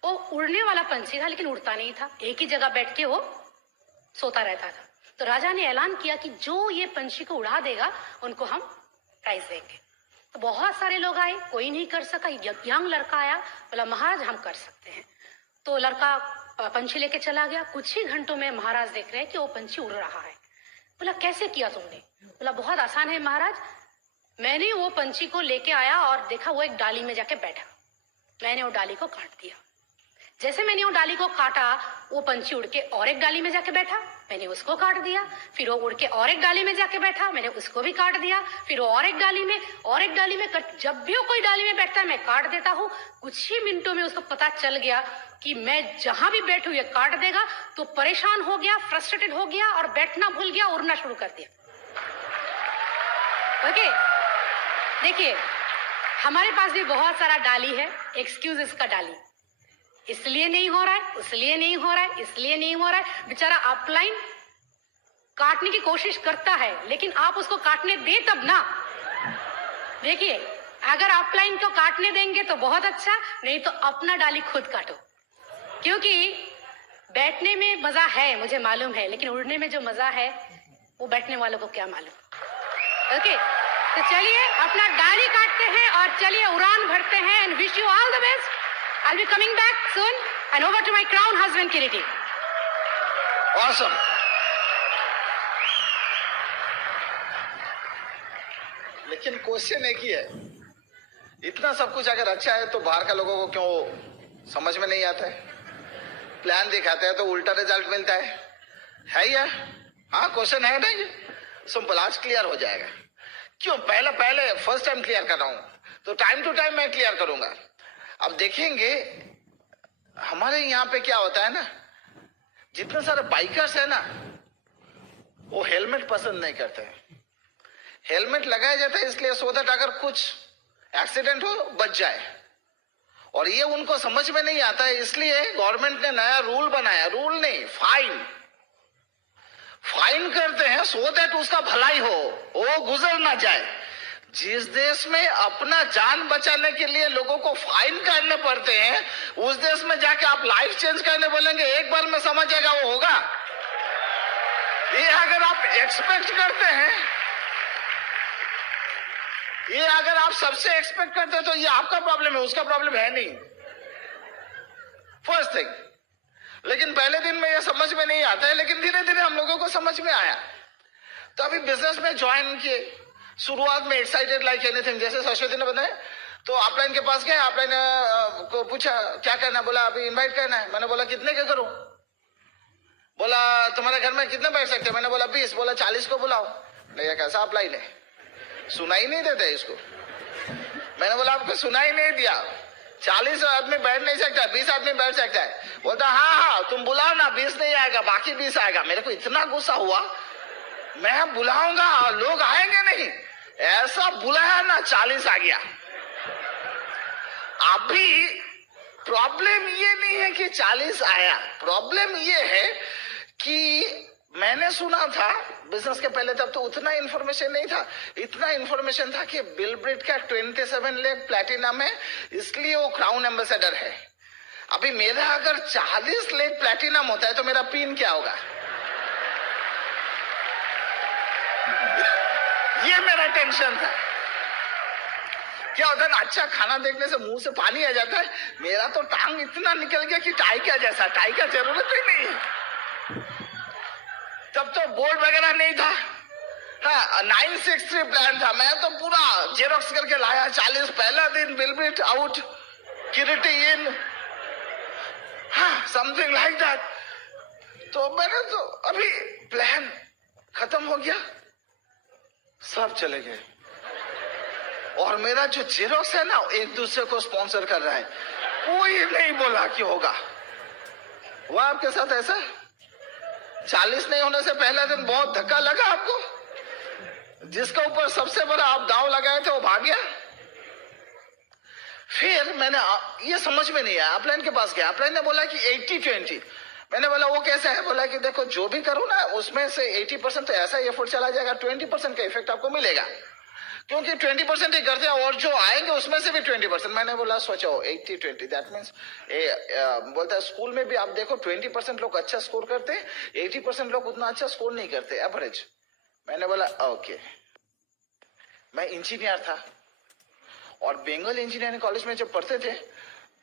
वो उड़ने वाला पंछी था, लेकिन उड़ता नहीं था, एक ही जगह बैठ के वो सोता रहता था। तो राजा ने ऐलान किया कि जो ये पंछी को उड़ा देगा उनको हम प्राइज देंगे। तो बहुत सारे लोग आए, कोई नहीं कर सका। यंग लड़का आया, बोला महाराज हम कर सकते हैं। तो लड़का पंछी लेके चला गया। कुछ ही घंटों में महाराज देख रहे हैं कि वो पंछी उड़ रहा है। बोला कैसे किया तुमने? बोला बहुत आसान है महाराज, मैंने वो पंछी को लेके आया और देखा वो एक डाली में जाके बैठा। मैंने वो डाली को काट दिया। जैसे मैंने वो डाली को काटा, वो पंछी उड़ के और एक डाली में जाके बैठा, मैंने उसको काट दिया। फिर वो उड़ के और एक डाली में जाके बैठा, मैंने उसको भी काट दिया। फिर वो और एक डाली में जब भी वो कोई डाली में बैठता है मैं काट देता हूँ। कुछ ही मिनटों में उसको पता चल गया कि मैं जहां भी बैठूं ये काट देगा। तो परेशान हो गया, फ्रस्ट्रेटेड हो गया और बैठना भूल गया, उड़ना शुरू कर दिया। ओके, देखिए हमारे पास भी बहुत सारा डाली है, एक्सक्यूजेस का डाली। इसलिए नहीं हो रहा है, इसलिए नहीं हो रहा है, इसलिए नहीं हो रहा है। बेचारा अपलाइन काटने की कोशिश करता है, लेकिन आप उसको काटने दे तब ना। देखिए अगर अपलाइन को काटने देंगे तो बहुत अच्छा, नहीं तो अपना डाली खुद काटो। क्योंकि बैठने में मजा है, मुझे मालूम है, लेकिन उड़ने में जो मजा है वो बैठने वालों को क्या मालूम। ओके, तो चलिए अपना डाली काटते हैं और चलिए उड़ान भरते हैं। And wish you all the best. I'll be coming back soon and over to my crown husband Kiriti. Awesome. लेकिन क्वेश्चन एक ही है, इतना सब कुछ अगर अच्छा है तो बाहर का लोगों को क्यों समझ में नहीं आता है? प्लान दिखाते हैं तो उल्टा रिजल्ट मिलता है या? हाँ, क्वेश्चन है ना ये? सिंपल, आज क्लियर हो जाएगा। क्यों? पहले फर्स्ट टाइम क्लियर कर रहा हूं, तो टाइम टू टाइम मैं क्लियर करूंगा। अब देखेंगे हमारे यहाँ पे क्या होता है ना, जितने सारे बाइकर्स है ना, वो हेलमेट पसंद नहीं करते हैं। हेलमेट लगाया जाता है इसलिए सो दैट अगर कुछ एक्सीडेंट हो बच जाए। और ये उनको समझ में नहीं आता है, इसलिए गवर्नमेंट ने नया रूल बनाया। रूल नहीं, फाइन करते हैं सो दैट उसका भलाई हो, वो गुजर ना जाए। जिस देश में अपना जान बचाने के लिए लोगों को फाइन करने पड़ते हैं, उस देश में जाके आप लाइफ चेंज करने बोलेंगे, एक बार में समझ जाएगा वो होगा? ये अगर आप एक्सपेक्ट करते हैं, ये अगर आप सबसे एक्सपेक्ट करते हैं तो ये आपका प्रॉब्लम है, उसका प्रॉब्लम है नहीं। First thing. लेकिन पहले दिन में ये समझ में नहीं आता है, लेकिन धीरे धीरे हम लोगों को समझ में आया। तो अभी बिजनेस में ज्वाइन किए, शुरुआत में एक्साइटेड लाइक एनीथिंग, जैसे सरस्वती ने बताया। तो अपलाइन के पास गए, अपलाइन को पूछा क्या करना, बोला अभी इनवाइट करना है। मैंने बोला कितने के करूं? बोला तुम्हारे घर में कितने बैठ सकते हैं? मैंने बोला 20। बोला 40 को बुलाओ। नहीं, कैसा अपलाइन है, सुनाई नहीं देते इसको। मैंने बोला आपको सुनाई नहीं दिया, 40 आदमी बैठ नहीं सकता, 20 आदमी बैठ सकता है। बोलता हाँ तुम बुलाओ ना, 20 नहीं आएगा, बाकी 20 आएगा। मेरे को इतना गुस्सा हुआ, मैं बुलाऊंगा लोग आएंगे नहीं, ऐसा बुलाया ना 40 आ गया। अभी प्रॉब्लम ये नहीं है कि 40 आया, प्रॉब्लम ये है कि मैंने सुना था बिजनेस के पहले, तब तो उतना इंफॉर्मेशन नहीं था। इतना इंफॉर्मेशन था कि बिल ब्रिट का 27 लाख प्लैटिनम है, इसलिए वो क्राउन एम्बेसडर है। अभी मेरा अगर 40 लाख प्लैटिनम होता है तो मेरा पिन क्या होगा? ये मेरा टेंशन था। क्या होता है ना, अच्छा खाना देखने से मुंह से पानी आ जाता है। मेरा तो टांग इतना निकल गया कि टाई का जैसा, टाई का जरूरत ही नहीं है। तब तो बोर्ड वगैरह नहीं था। हाँ, 963 प्लान था। मैं तो पूरा जेरोक्स करके लाया। 40 पहला दिन, बिलबिट आउट, किरीटी इन, हाँ समथिंग लाइक दैट। तो मैंने तो अभी प्लान खत्म हो गया, सब चले गए। और मेरा जो जेरोक्स है ना, एक दूसरे को स्पॉन्सर कर रहा है। कोई नहीं बोला कि होगा। वो आपके साथ ऐसा 40 नहीं होने से पहले दिन बहुत धक्का लगा आपको? जिसका ऊपर सबसे बड़ा आप दाव लगाए थे वो भाग गया। फिर मैंने ये समझ में नहीं आया, अपलाइन के पास गया। अपलाइन ने बोला कि 80-20। मैंने बोला वो कैसा है? बोला कि देखो जो भी करो ना उसमें से 80% तो ऐसा एफर्ट चला जाएगा, 20% का इफेक्ट आपको मिलेगा, क्योंकि 20% ही करते हैं और जो आएंगे उसमें से भी 20%। मैंने बोला सोचो 80-20 दैट मीन्स बोलता है स्कूल में भी आप देखो 20% लोग अच्छा स्कोर करते हैं, 80% लोग उतना अच्छा स्कोर नहीं करते, एवरेज। मैंने बोला ओके। मैं इंजीनियर था और बंगाल इंजीनियरिंग कॉलेज में जब पढ़ते थे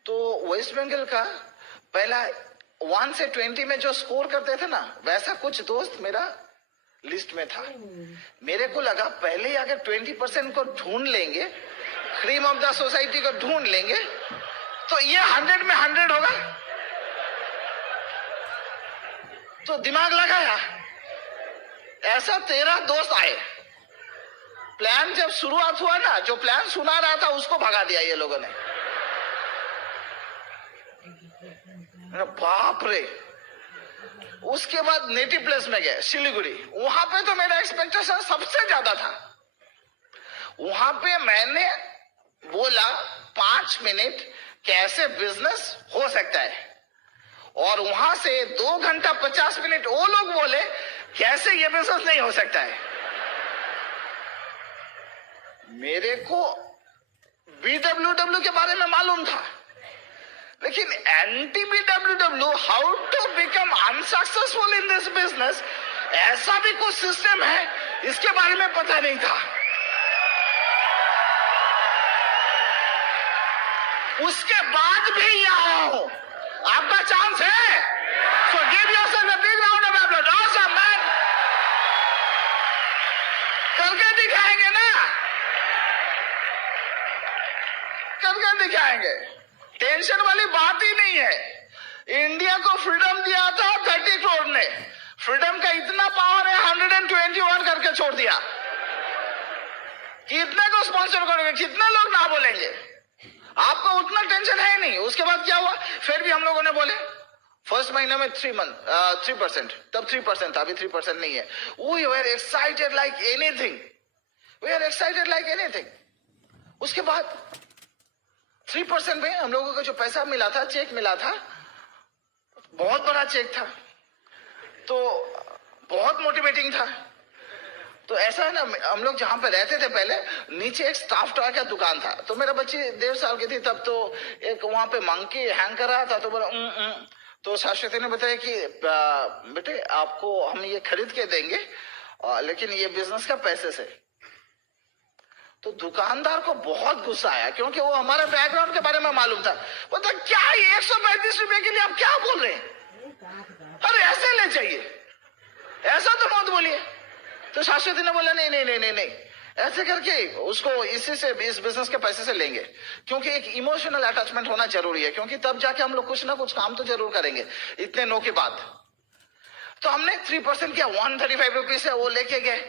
तो वेस्ट बंगाल का पहला 1 से 20 में जो स्कोर करते थे ना, वैसा कुछ दोस्त मेरा लिस्ट में था। मेरे को लगा पहले अगर 20% को ढूंढ लेंगे, क्रीम ऑफ द सोसाइटी को ढूंढ लेंगे, तो ये 100 में 100 होगा। तो दिमाग लगाया, ऐसा 13 दोस्त आए। प्लान जब शुरुआत हुआ ना, जो प्लान सुना रहा था उसको भगा दिया ये लोगों ने। बाप रे। उसके बाद नेटिव प्लेस में गए सिलीगुड़ी। वहां पे तो मेरा एक्सपेक्टेशन सबसे ज्यादा था। वहां पे मैंने बोला 5 मिनट कैसे बिजनेस हो सकता है, और वहां से 2 घंटा 50 मिनट वो लोग बोले कैसे ये बिजनेस नहीं हो सकता है। मेरे को BWW के बारे में मालूम था, लेकिन anti BWW, how to become unsuccessful in this business, ऐसा भी कुछ सिस्टम है इसके बारे में पता नहीं था। उसके बाद भी यहाँ हूं, आपका चांस है। So give yourself a big round of applause. Awesome man, करके दिखाएंगे ना, करके दिखाएंगे। टेंशन वाली बात ही नहीं है। इंडिया को फ्रीडम दिया था 30 करोड़ ने। फ्रीडम का इतना पावर है 121 करके छोड़ दिया। कितने को स्पॉन्सर करोगे, कितने लोग ना बोलेंगे? आपको उतना टेंशन है नहीं। उसके बाद क्या हुआ, फिर भी हम लोगों ने बोले फर्स्ट महीने में 3%, तब 3% था, अभी 3% नहीं है। We were excited like anything. We were excited like anything. उसके बाद 3% में हम लोगों को जो पैसा मिला था, चेक मिला था, बहुत बड़ा चेक था, तो बहुत मोटिवेटिंग था। तो ऐसा है ना, हम लोग जहां पे रहते थे पहले, नीचे एक स्टाफ टॉय का दुकान था। तो मेरा बच्ची 1.5 साल की थी तब, तो एक वहां पे मंकी हैंग कर रहा था। तो बोला तो शाश्वती ने बताया कि बेटे आपको हम ये खरीद के देंगे, लेकिन ये बिजनेस का पैसे से। तो दुकानदार को बहुत गुस्सा आया, क्योंकि वो हमारे बैकग्राउंड के बारे में मालूम था। बोलता क्या 135 रुपए के लिए आप क्या बोल रहे हैं? अरे ऐसे ले चाहिए, ऐसा तो मत बोलिए। तो शाश्वती ने बोला नहीं, ऐसे करके उसको इसी से, इस बिजनेस के पैसे से लेंगे, क्योंकि एक इमोशनल अटैचमेंट होना जरूरी है, क्योंकि तब जाके हम लोग कुछ ना कुछ काम तो जरूर करेंगे इतने नो के बाद। तो हमने 3% किया, 135 रुपीज है वो लेके गए।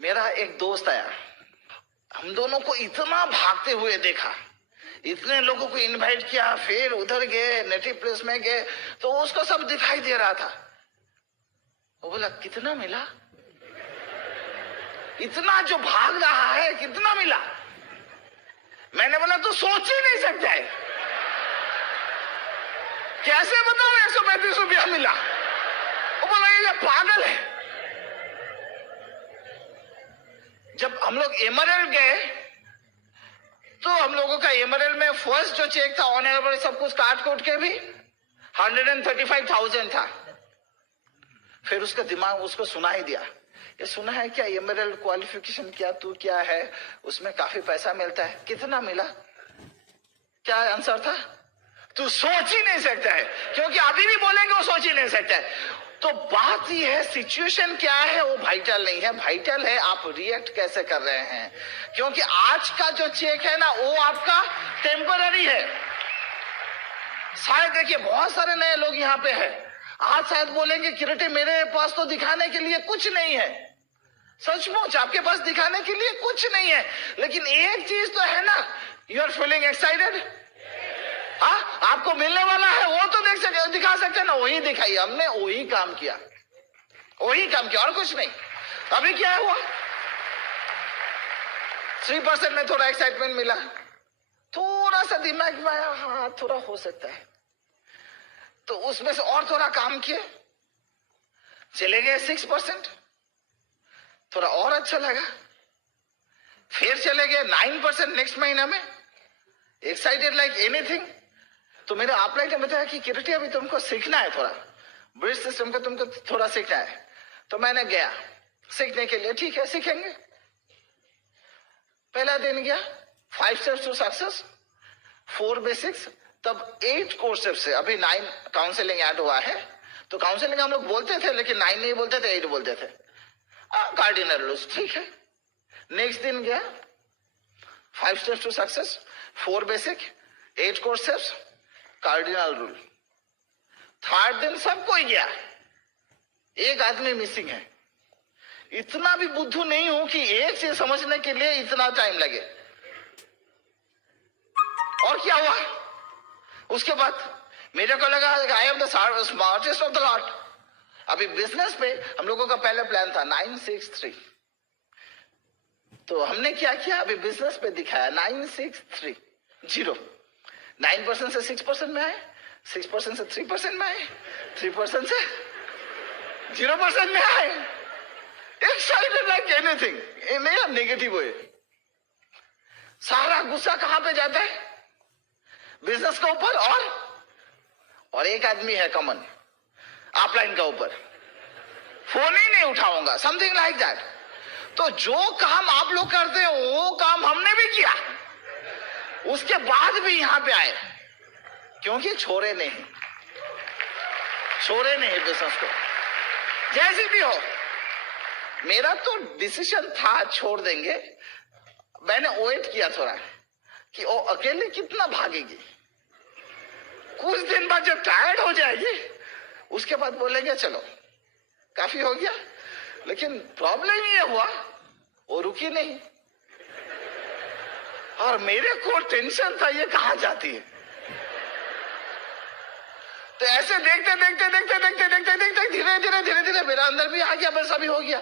मेरा एक दोस्त आया, हम दोनों को इतना भागते हुए देखा, इतने लोगों को इनवाइट किया, फिर उधर गए, नेटिव प्लेस में गए, तो उसको सब दिखाई दे रहा था। वो बोला कितना मिला? इतना जो भाग रहा है कितना मिला? मैंने बोला तू सोच ही नहीं सकता है, कैसे बताओ 135 रुपया मिला? वो बोला ये पागल है। जब हम लोग एमरल्ड गए तो हम लोगों का एमरल्ड में फर्स्ट जो चेक था ऑन एवरेज सब कुछ काट कोट के भी 135,000 था। फिर उसका दिमाग उसको सुना ही दिया, ये सुना है क्या एमरल्ड क्वालिफिकेशन क्या तू क्या है, उसमें काफी पैसा मिलता है। कितना मिला? क्या आंसर था? तू सोच ही नहीं सकता है, क्योंकि अभी भी बोलेंगे वो सोच ही नहीं सकता है। तो बात ये है, सिचुएशन क्या है वो वाइटल नहीं है, वाइटल है आप रिएक्ट कैसे कर रहे हैं। क्योंकि आज का जो चेक है ना वो आपका टेम्पररी है। शायद देखिए बहुत सारे नए लोग यहाँ पे हैं, आज शायद बोलेंगे किरटे मेरे पास तो दिखाने के लिए कुछ नहीं है। सचमुच आपके पास दिखाने के लिए कुछ नहीं है, लेकिन एक चीज तो है ना, यू आर फीलिंग एक्साइटेड। हाँ, आपको मिलने वाला है वो तो दिखा सकते हैं ना, वही दिखाइए। हमने वही काम किया। वही काम किया और कुछ नहीं। अभी क्या हुआ, 3% में थोड़ा एक्साइटमेंट मिला, थोड़ा सा दिमाग में आया हाँ थोड़ा हो सकता है, तो उसमें से और थोड़ा काम किए, चले गए 6%, थोड़ा और अच्छा लगा, फिर चले गए 9% नेक्स्ट महीना में, एक्साइटेड लाइक एनीथिंग। तो मेरे अपलाइन ने बताया कि किरटी अभी तुमको सीखना है, थोड़ा ब्रिज सिस्टम को तुमको थोड़ा सीखना है। तो मैंने गया सीखने के लिए, ठीक है सीखेंगे। पहला दिन गया, 5 स्टेप्स टू सक्सेस, 4 बेसिक्स, तब 8 कोर स्टेप्स से अभी 9 काउंसलिंग ऐड हुआ है। तो काउंसलिंग हम लोग बोलते थे लेकिन 9 नहीं बोलते थे, 8 बोलते थे। कार्डिनल रूल्स, ठीक है। नेक्स्ट दिन गया, 5 steps to success, 4 basic, 8 core steps, cardinal rule. Third दिन सब कोई गया, एक आदमी मिसिंग है। इतना भी बुद्धू नहीं हूं कि एक चीज समझने के लिए इतना टाइम लगे। और क्या हुआ उसके बाद, मेरे को लगा I am the smartest of the lot. अभी बिजनेस पे हम लोगों का पहले प्लान था 963, तो हमने क्या किया, अभी बिजनेस पे दिखाया 963 0। 9% से 6% में आए, 6% से 3% में आए, 3% से 0% में आए। एक्साइटेड लाइक एनीथिंग, नहीं नेगेटिव है। सारा गुस्सा कहां पे जाता है, बिजनेस के ऊपर, और एक आदमी है कॉमन, अपलाइन का ऊपर, फोन ही नहीं उठाऊंगा, समथिंग लाइक दैट। तो जो काम आप लोग करते हैं वो काम हमने भी किया, उसके बाद भी यहां पे आए, क्योंकि छोड़े नहीं बिजनेस को, जैसे भी हो। मेरा तो डिसीजन था छोड़ देंगे, मैंने वेट किया थोड़ा कि वो अकेले कितना भागेगी। कुछ दिन बाद जब टायर्ड हो जाएगी उसके बाद बोलेंगे चलो काफी हो गया। लेकिन प्रॉब्लम ये हुआ वो रुकी नहीं, और मेरे को टेंशन था ये कहां जाती है। तो ऐसे देखते देखते धीरे धीरे मेरा अंदर भी आ गया, बस अभी हो गया।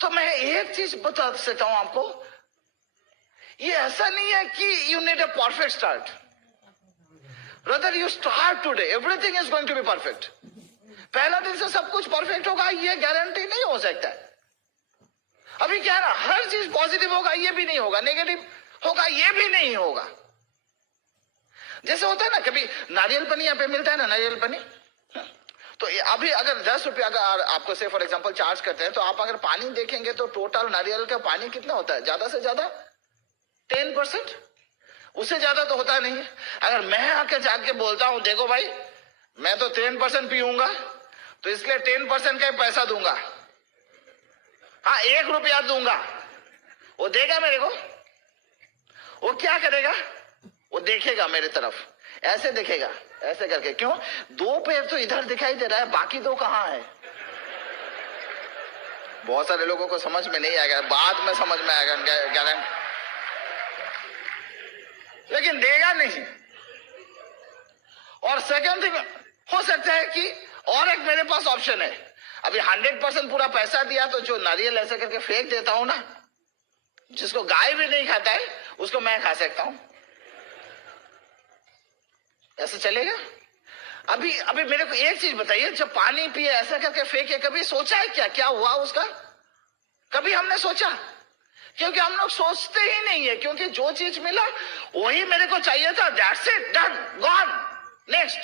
तो मैं एक चीज बता सकता हूं आपको, ये ऐसा नहीं है कि you need a perfect start. Rather you start today, everything is going to be perfect. पहला दिन से सब कुछ परफेक्ट होगा ये गारंटी नहीं हो सकता है। अभी क्या है ना, हर चीज पॉजिटिव होगा ये भी नहीं होगा, नेगेटिव होगा ये भी नहीं होगा। जैसे होता है ना, कभी नारियल पानी यहाँ पे मिलता है ना, नारियल पानी, तो अभी अगर 10 रुपया अगर आपको से फॉर एग्जांपल चार्ज करते हैं, तो आप अगर पानी देखेंगे तो टोटल नारियल का पानी कितना होता है, ज्यादा से ज्यादा 10%, उससे ज्यादा तो होता नहीं है। अगर मैं आके जाके बोलता हूं देखो भाई मैं तो 10% पीऊंगा, तो इसलिए 10% का पैसा दूंगा, हाँ 1 रुपया दूंगा, वो देगा मेरे को? वो क्या करेगा, वो देखेगा मेरे तरफ, ऐसे देखेगा ऐसे करके। क्यों? 2 पैर तो इधर दिखाई दे रहा है, बाकी 2 कहां है? बहुत सारे लोगों को समझ में नहीं आएगा, बाद में समझ में आएगा गारंटी, लेकिन देगा नहीं। और सेकंड थिंग हो सकता है कि और एक मेरे पास ऑप्शन है, अभी 100% पूरा पैसा दिया तो जो नारियल ऐसे करके फेंक देता हूं ना, जिसको गाय भी नहीं खाता है उसको मैं खा सकता हूं, ऐसे चलेगा? अभी मेरे को एक चीज बताइए, जब पानी पिए ऐसा करके फेंके, कभी सोचा है क्या हुआ उसका? कभी हमने सोचा? क्योंकि हम लोग सोचते ही नहीं है, क्योंकि जो चीज मिला वही मेरे को चाहिए था, that's it, done, gone, next.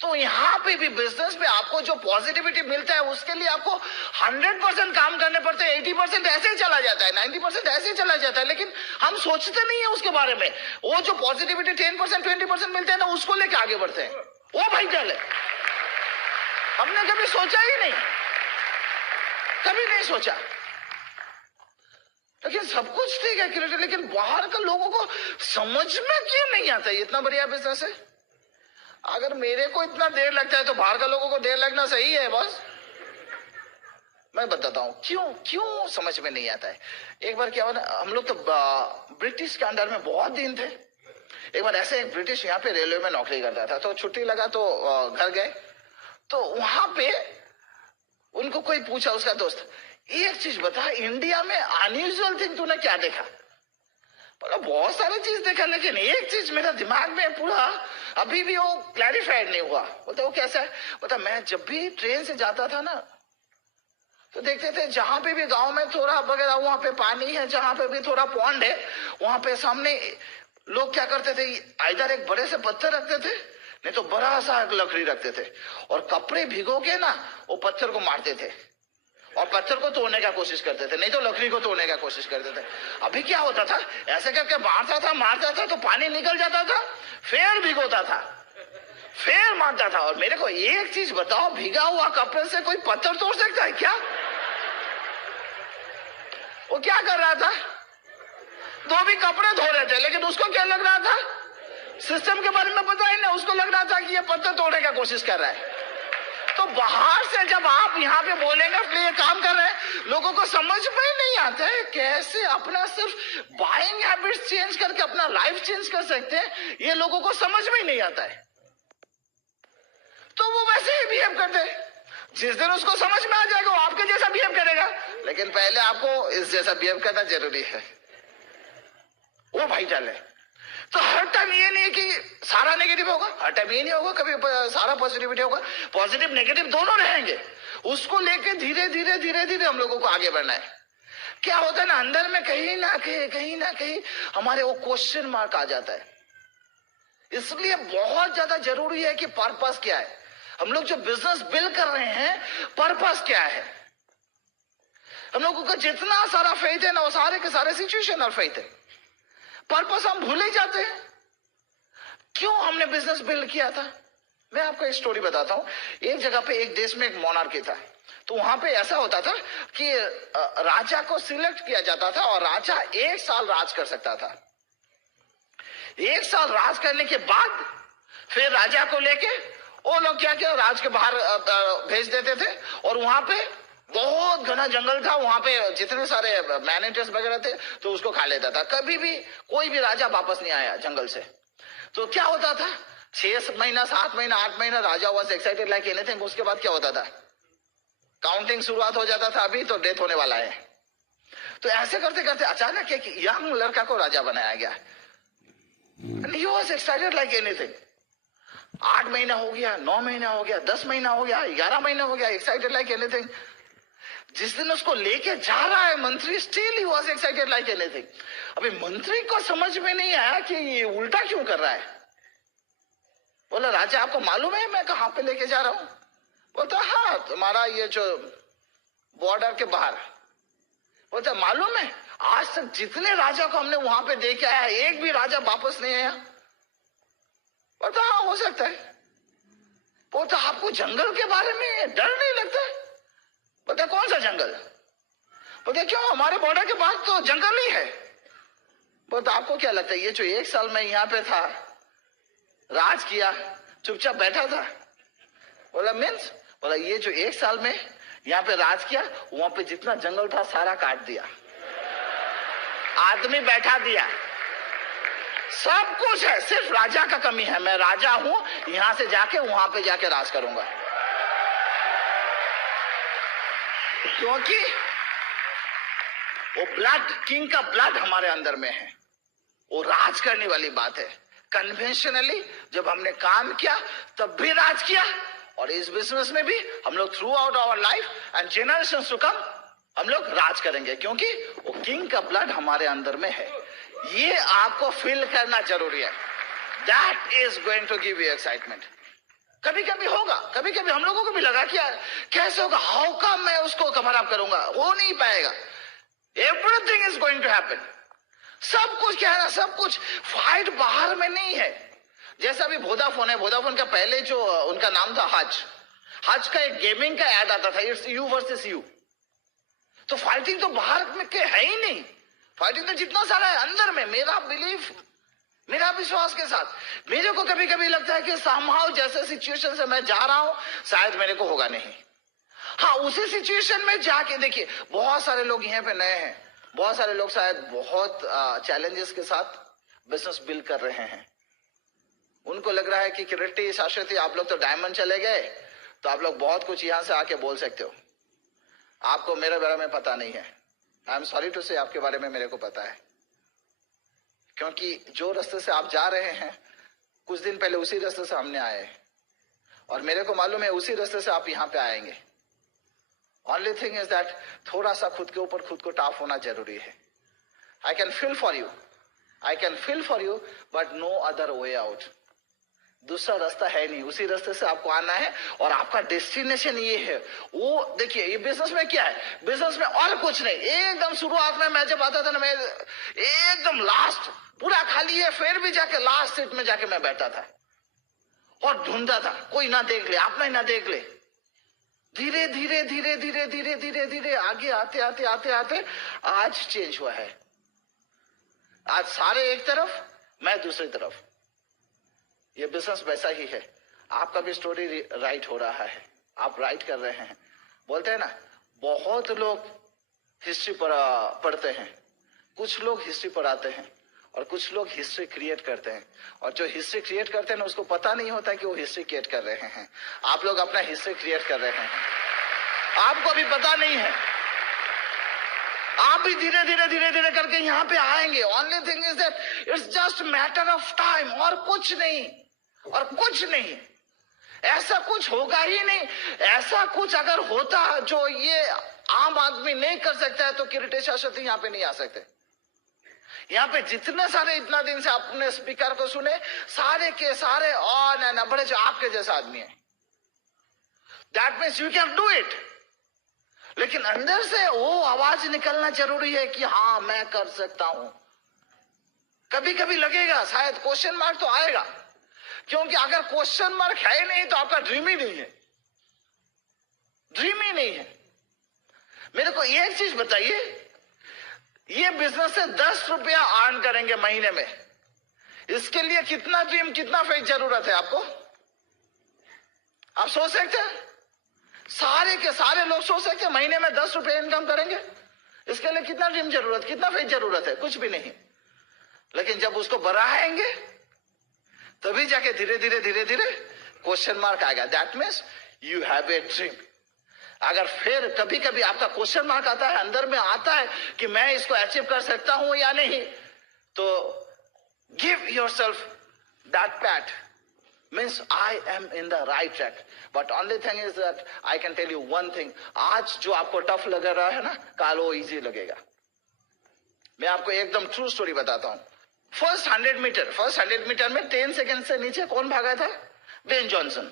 तो यहां पे भी बिजनेस में आपको जो पॉजिटिविटी मिलता है उसके लिए आपको 100% काम करने पड़ते हैं। 80% ऐसे ही चला जाता है, 90% ऐसे ही चला जाता है, लेकिन हम सोचते नहीं है उसके बारे में। वो जो पॉजिटिविटी 10% 20% मिलते हैं ना, उसको लेके आगे बढ़ते हैं, वो वाइटल है। हमने कभी सोचा ही नहीं, कभी नहीं सोचा। लेकिन सब कुछ ठीक है क्रिएटर, लेकिन बाहर के लोगों को समझ में क्यों नहीं आता है इतना बढ़िया बिजनेस है? अगर मेरे को इतना देर लगता है तो बाहर के लोगों को देर लगना सही है बस। मैं बताता हूँ क्यों समझ में नहीं आता है। एक बार क्या हुआ ना, हम लोग तो ब्रिटिश के अंडर में बहुत दिन थे। एक बार ऐसे एक ब्रिटिश यहाँ पे रेलवे में नौकरी करता था, तो छुट्टी लगा तो घर गए, तो वहां पे उनको कोई पूछा, उसका दोस्त, एक चीज बता, इंडिया में अनयूजुअल थिंग तूने क्या देखा? बोला बहुत सारी चीज देखा, लेकिन एक चीज मेरा दिमाग में पूरा अभी भी वो क्लैरिफाइड नहीं हुआ। बोलता वो कैसा है? बोलता मैं जब भी ट्रेन से जाता था ना, तो देखते थे जहां पे भी गांव में थोड़ा वगैरह वहां पे पानी है, जहां पे भी थोड़ा पॉन्ड है, वहां पे सामने लोग क्या करते थे, इधर एक बड़े से पत्थर रखते थे, नहीं तो बड़ा सा एक लकड़ी रखते थे, और कपड़े भिगो के ना वो पत्थर को मारते थे और पत्थर को तोड़ने का कोशिश करते थे, नहीं तो लकड़ी को तोड़ने का कोशिश करते थे। अभी क्या होता था, ऐसे करके मारता था तो पानी निकल जाता था, फिर भिगोता था, फिर मारता था। और मेरे को एक चीज बताओ, भीगा हुआ कपड़े से कोई पत्थर तोड़ सकता है क्या? वो क्या कर रहा था? दो भी कपड़े धो रहे थे, लेकिन उसको क्या लग रहा था? सिस्टम के बारे में पता ही नहीं, उसको लग रहा था कि ये पत्थर तोड़ने का कोशिश कर रहा है। तो बाहर से जब आप यहाँ पे बोलेंगे अपने ये काम कर रहे हैं, लोगों को समझ में ही नहीं आता है कैसे अपना सिर्फ बाइंग हैबिट्स चेंज करके अपना लाइफ चेंज कर सकते हैं, ये लोगों को समझ में ही नहीं आता है। तो वो वैसे ही बिहेव करते हैं। जिस दिन उसको समझ में आ जाएगा वो आपके जैसा बिहेव करेगा, लेकिन पहले आपको इस जैसा बिहेव करना जरूरी है, वो भाई डाले। तो हर टाइम ये नहीं है कि सारा नेगेटिव होगा, हर टाइम ये नहीं होगा कभी सारा पॉजिटिविटी होगा, पॉजिटिव नेगेटिव दोनों रहेंगे। उसको लेके धीरे धीरे हम लोगों को आगे बढ़ना है। क्या होता है ना, अंदर में कहीं ना कहीं हमारे वो क्वेश्चन मार्क आ जाता है। इसलिए बहुत ज्यादा जरूरी है कि पर्पस क्या है, हम लोग जो बिजनेस बिल्ड कर रहे हैं, पर्पस क्या है। हम लोगों का जितना सारा फेथ है ना, वो सारे के सारे सिचुएशन और फेथ है, पर्पस हम भूल ही जाते हैं। क्यों हमने बिजनेस बिल्ड किया था? मैं आपको एक स्टोरी बताता हूं। एक जगह पे एक देश में एक मोनार्की था, तो वहां पे ऐसा होता था कि राजा को सिलेक्ट किया जाता था और राजा 1 साल राज कर सकता था। 1 साल राज करने के बाद फिर राजा को लेके वो लोग क्या किया, राज के बाहर भेज देते थे, और वहां पे बहुत घना जंगल था, वहां पे जितने सारे मैनेटर्स वगैरह थे तो उसको खा लेता था। कभी भी कोई भी राजा वापस नहीं आया जंगल से। तो क्या होता था, 6 महीना 7 महीना 8 महीना राजा वाज एक्साइटेड लाइक एनीथिंग। उसके बाद क्या होता था, काउंटिंग शुरुआत हो जाता था, अभी तो डेथ होने वाला है। तो ऐसे करते करते अचानक एक यंग लड़का को राजा बनाया गया, and he was excited like anything. 8 महीना हो गया, 9 महीना हो गया, 10 महीना हो गया, 11 महीना हो गया, एक्साइटेड लाइक एनीथिंग। जिस दिन उसको लेके जा रहा है मंत्री, still he was excited like anything. अभी मंत्री को समझ में नहीं आया कि ये उल्टा क्यों कर रहा है। बोला राजा आपको मालूम है मैं कहां पे लेके जा रहा हूं? बोलता हाँ, तुम्हारा ये जो बॉर्डर के बाहर। बोलता मालूम है आज तक जितने राजा को हमने वहां पे देखे आया, एक भी राजा वापस नहीं आया। बोलता हाँ हो सकता है। बोलता आपको जंगल के बारे में डर नहीं लगता? बोलता कौन सा जंगल? बोलता क्यों, हमारे बॉर्डर के पास तो जंगल ही है। बोलता आपको क्या लगता है ये जो 1 साल में यहाँ पे था, राज किया, चुपचाप बैठा था? बोला मीन्स? बोला ये जो 1 साल में यहाँ पे राज किया, वहां पे जितना जंगल था सारा काट दिया, आदमी बैठा दिया, सब कुछ है, सिर्फ राजा का कमी है। मैं राजा हूं, यहां से जाके वहां पे जाके राज करूंगा, क्योंकि वो ब्लड, किंग का ब्लड हमारे अंदर में है। वो राज करने वाली बात है। कन्वेंशनली जब हमने काम किया तब भी राज किया, और इस बिजनेस में भी हम लोग throughout our life and generation to come हम लोग राज करेंगे, क्योंकि वो किंग का ब्लड हमारे अंदर में है। ये आपको फील करना जरूरी है। That is going to give you excitement. कभी कभी होगा, कभी कभी हम लोगों को भी लगा कि कैसे होगा, हाउ कम मैं उसको कवर अप करूंगा, हो नहीं पाएगा। Everything is going to happen. सब कुछ क्या है ना, सब कुछ फाइट बाहर में नहीं है। जैसा अभी वोडाफोन है, वोडाफोन का पहले जो उनका नाम था हज का एक गेमिंग का ऐड आता था, इट्स यू वर्सेस यू। तो फाइटिंग तो बाहर में के है ही नहीं, फाइटिंग तो जितना सारा है अंदर में। मेरा बिलीफ, मेरा विश्वास के साथ मेरे को कभी कभी लगता है कि समहाउ जैसे सिचुएशन से मैं जा रहा हूं, शायद मेरे को होगा नहीं। हाँ, उसी सिचुएशन में जाके देखिए, बहुत सारे लोग यहाँ पे नए हैं, बहुत सारे लोग शायद बहुत चैलेंजेस के साथ बिजनेस बिल्ड कर रहे हैं। उनको लग रहा है कि किरटी, शाश्वती, आप लोग तो डायमंड चले गए, तो आप लोग बहुत कुछ यहां से आके बोल सकते हो। आपको मेरे बारे में पता नहीं है। आई एम सॉरी टू से, आपके बारे में मेरे को पता है, क्योंकि जो रास्ते से आप जा रहे हैं कुछ दिन पहले उसी रास्ते से हमने आए, और मेरे को मालूम है उसी रास्ते से आप यहाँ पे आएंगे। ओनली थिंग इज दैट थोड़ा सा खुद के ऊपर खुद को टाफ होना जरूरी है। I can feel for you, but no other way out. दूसरा रास्ता है नहीं, उसी रास्ते से आपको आना है, और आपका डेस्टिनेशन ये है। वो देखिए, ये बिजनेस में क्या है, बिजनेस में और कुछ नहीं, एकदम शुरुआत में मैं जब आता था ना, मैं एकदम लास्ट पूरा खाली है, फिर भी जाके लास्ट सीट में जाके मैं बैठा था और ढूंढता था कोई ना देख ले, अपना ही ना देख ले। धीरे धीरे धीरे धीरे धीरे धीरे धीरे आगे आते आते आते आते आज चेंज हुआ है। आज सारे एक तरफ, मैं दूसरी तरफ। ये बिजनेस वैसा ही है। आपका भी स्टोरी राइट हो रहा है, आप राइट कर रहे हैं। बोलते हैं ना, बहुत लोग हिस्ट्री पढ़ते हैं, कुछ लोग हिस्ट्री पढ़ाते हैं, और कुछ लोग हिस्ट्री क्रिएट करते हैं। और जो हिस्ट्री क्रिएट करते हैं ना, उसको पता नहीं होता कि वो हिस्ट्री क्रिएट कर रहे हैं। आप लोग अपना हिस्ट्री क्रिएट कर रहे हैं, आपको अभी पता नहीं है। आप भी धीरे धीरे धीरे धीरे करके यहाँ पे आएंगे। Only thing is that it's just matter of time, और कुछ नहीं, और कुछ नहीं। ऐसा कुछ होगा ही नहीं। ऐसा कुछ अगर होता जो ये आम आदमी नहीं कर सकता है, तो किरीट शाश्वती यहाँ पे नहीं आ सकते। यहाँ पे जितने सारे इतना दिन से आपने स्पीकर को सुने, सारे के सारे ऑन एंड बड़े जो आपके जैसा आदमी है। That means you can do it. लेकिन अंदर से वो आवाज निकलना जरूरी है कि हाँ, मैं कर सकता हूं। कभी कभी लगेगा, शायद क्वेश्चन मार्क तो आएगा, क्योंकि अगर क्वेश्चन मार्क है ही नहीं तो आपका ड्रीम ही नहीं है, ड्रीम ही नहीं है। मेरे को एक चीज बताइए, ये बिजनेस से 10 रुपया अर्न करेंगे महीने में, इसके लिए कितना ड्रीम, कितना फेथ जरूरत है आपको? आप सोच सकते हैं? सारे के सारे लोग सोच सकते हैं महीने में 10 रुपए इनकम करेंगे, इसके लिए कितना ड्रीम जरूरत, कितना फेथ जरूरत है? कुछ भी नहीं। लेकिन जब उसको बढ़ाएंगे तभी जाके धीरे धीरे धीरे धीरे क्वेश्चन मार्क आएगा। That means you have a dream. अगर फिर कभी कभी आपका क्वेश्चन मार्क आता है, अंदर में आता है कि मैं इसको अचीव कर सकता हूं या नहीं, तो give yourself that pat, means I am in the right track. But only thing is that I can tell you one thing, आज जो आपको टफ लग रहा है ना, कल वो इजी लगेगा। मैं आपको एकदम ट्रू स्टोरी बताता हूं। फर्स्ट 100 मीटर में 10 सेकंड से नीचे कौन भागा था? Ben Jonson.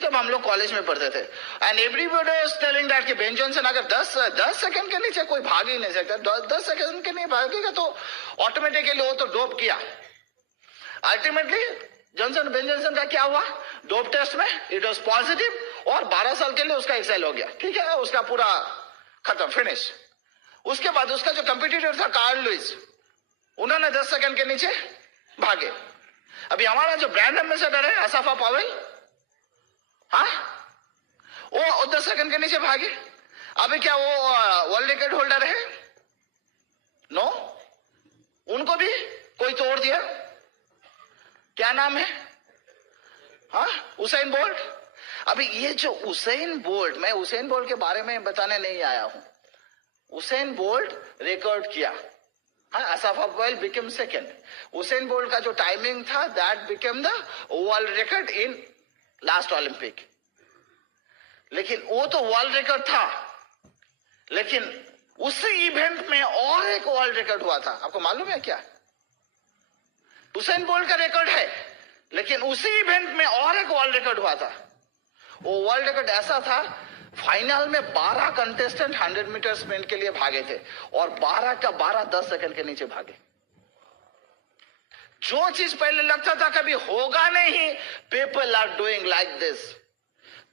जब हम लोग कॉलेज में पढ़ते थे, and everybody is telling that कि बेन जॉनसन अगर 10 सेकंड के नीचे कोई भाग ही नहीं सकता, 10 सेकंड के नहीं भागेगा तो ऑटोमेटिकली वो तो डोप किया। अल्टीमेटली बेन जॉनसन का क्या हुआ? डोप टेस्ट में इट वाज पॉजिटिव, और 12 साल के लिए उसका एक्साइल हो गया। ठीक है, उसका पूरा खत्म, फिनिश। उसके बाद उसका जो कंपिटिटर था कार्ल लुइस, उन्होंने 10 सेकंड के नीचे भागे। अभी हमारा जो ब्रांड एम्बेसडर है असाफा पावेल, हाँ, वो 10 सेकंड के नीचे भागे। अभी क्या वो वर्ल्ड रिकॉर्ड होल्डर है? नो, उनको भी कोई तोड़ दिया। क्या नाम है? हाँ, उसेन बोल्ट। अभी ये जो उसेन बोल्ट, मैं उसेन बोल्ट के बारे में बताने नहीं आया हूं। उसेन बोल्ट रिकॉर्ड किया, हाँ, Asafa Powell become second. Usain Bolt का जो टाइमिंग था that become the world record in last Olympic. लेकिन वो तो वर्ल्ड रिकॉर्ड था, लेकिन उसी इवेंट में और एक वर्ल्ड रिकॉर्ड हुआ था। आपको मालूम है क्या? उसेन बोल्ट का रिकॉर्ड है, लेकिन उसी इवेंट में और एक वर्ल्ड रिकॉर्ड हुआ था। वो वर्ल्ड रिकॉर्ड ऐसा था, फाइनल में 12 कंटेस्टेंट 100 मीटर स्प्रिंट के लिए भागे थे, और 12 का 12 10 सेकंड के नीचे भागे। जो चीज पहले लगता था कभी होगा नहीं, people are doing like this.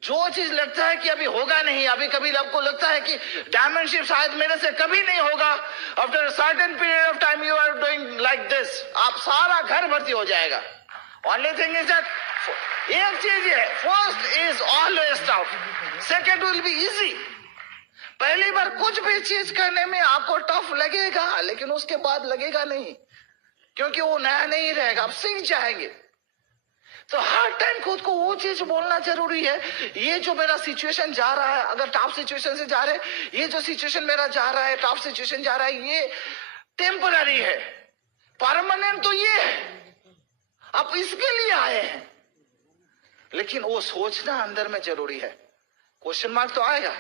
जो चीज लगता है कि अभी होगा नहीं, अभी कभी आपको लगता है कि डायमंडशिप शायद मेरे से कभी नहीं होगा, after certain period of time you are doing like this, आप सारा घर भर्ती हो जाएगा। ओनली थिंग इज दैट, एक चीज है, first is always tough, second will be easy. पहली बार कुछ भी चीज करने में आपको टफ लगेगा, लेकिन उसके बाद लगेगा नहीं, क्योंकि वो नया नहीं रहेगा, आप सीख जाएंगे। तो हर टाइम खुद को वो चीज बोलना जरूरी है, ये जो मेरा सिचुएशन जा रहा है, अगर टफ सिचुएशन से जा रहे हैं, ये जो सिचुएशन मेरा जा रहा है, टफ सिचुएशन जा रहा है, ये टेम्पररी है, परमानेंट तो ये है, आप इसके लिए आए हैं। लेकिन वो सोचना अंदर में जरूरी है। क्वेश्चन मार्क तो आएगा,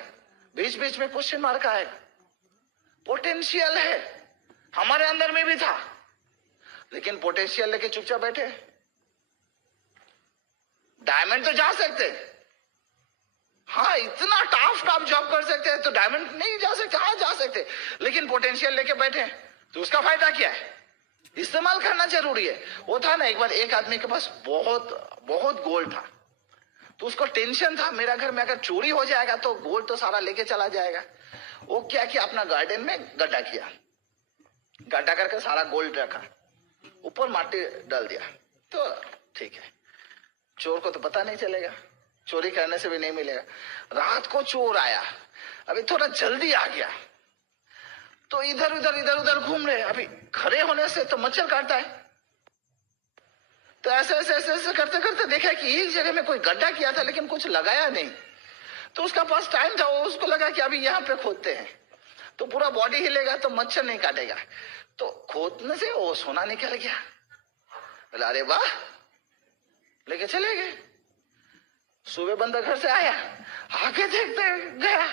बीच बीच में क्वेश्चन मार्क आएगा। पोटेंशियल है, हमारे अंदर में भी था, लेकिन पोटेंशियल लेके चुपचाप बैठे। डायमंड तो जा सकते, हाँ इतना टफ जॉब कर सकते हैं, तो डायमंड नहीं जा सकते, हाँ जा सकते, लेकिन पोटेंशियल लेके बैठे तो उसका फायदा क्या है? इस्तेमाल करना जरूरी है। वो था ना, एक बार एक आदमी के पास बहुत बहुत गोल्ड था, तो उसको टेंशन था मेरा घर में अगर चोरी हो जाएगा तो गोल्ड तो सारा लेके चला जाएगा। वो क्या किया, अपना गार्डन में गड्ढा किया, गड्ढा करके सारा गोल्ड रखा, ऊपर माटी डाल दिया, तो ठीक है, चोर को तो पता नहीं चलेगा, चोरी करने से भी नहीं मिलेगा। रात को चोर आया, अभी थोड़ा जल्दी आ गया, तो इधर उधर घूम रहे। अभी खड़े होने से तो मच्छर काटता है, तो ऐसे करते करते देखा कि एक जगह में कोई गड्ढा किया था लेकिन कुछ लगाया नहीं, तो उसका पास टाइम था, उसको लगा कि अभी यहाँ पे खोदते हैं तो पूरा बॉडी हिलेगा तो मच्छर नहीं काटेगा, तो खोदने से वो सोना निकल गया। बोला अरे वाह, लेके चले गए। सुबह बंदा घर से आया, आगे देखते गया,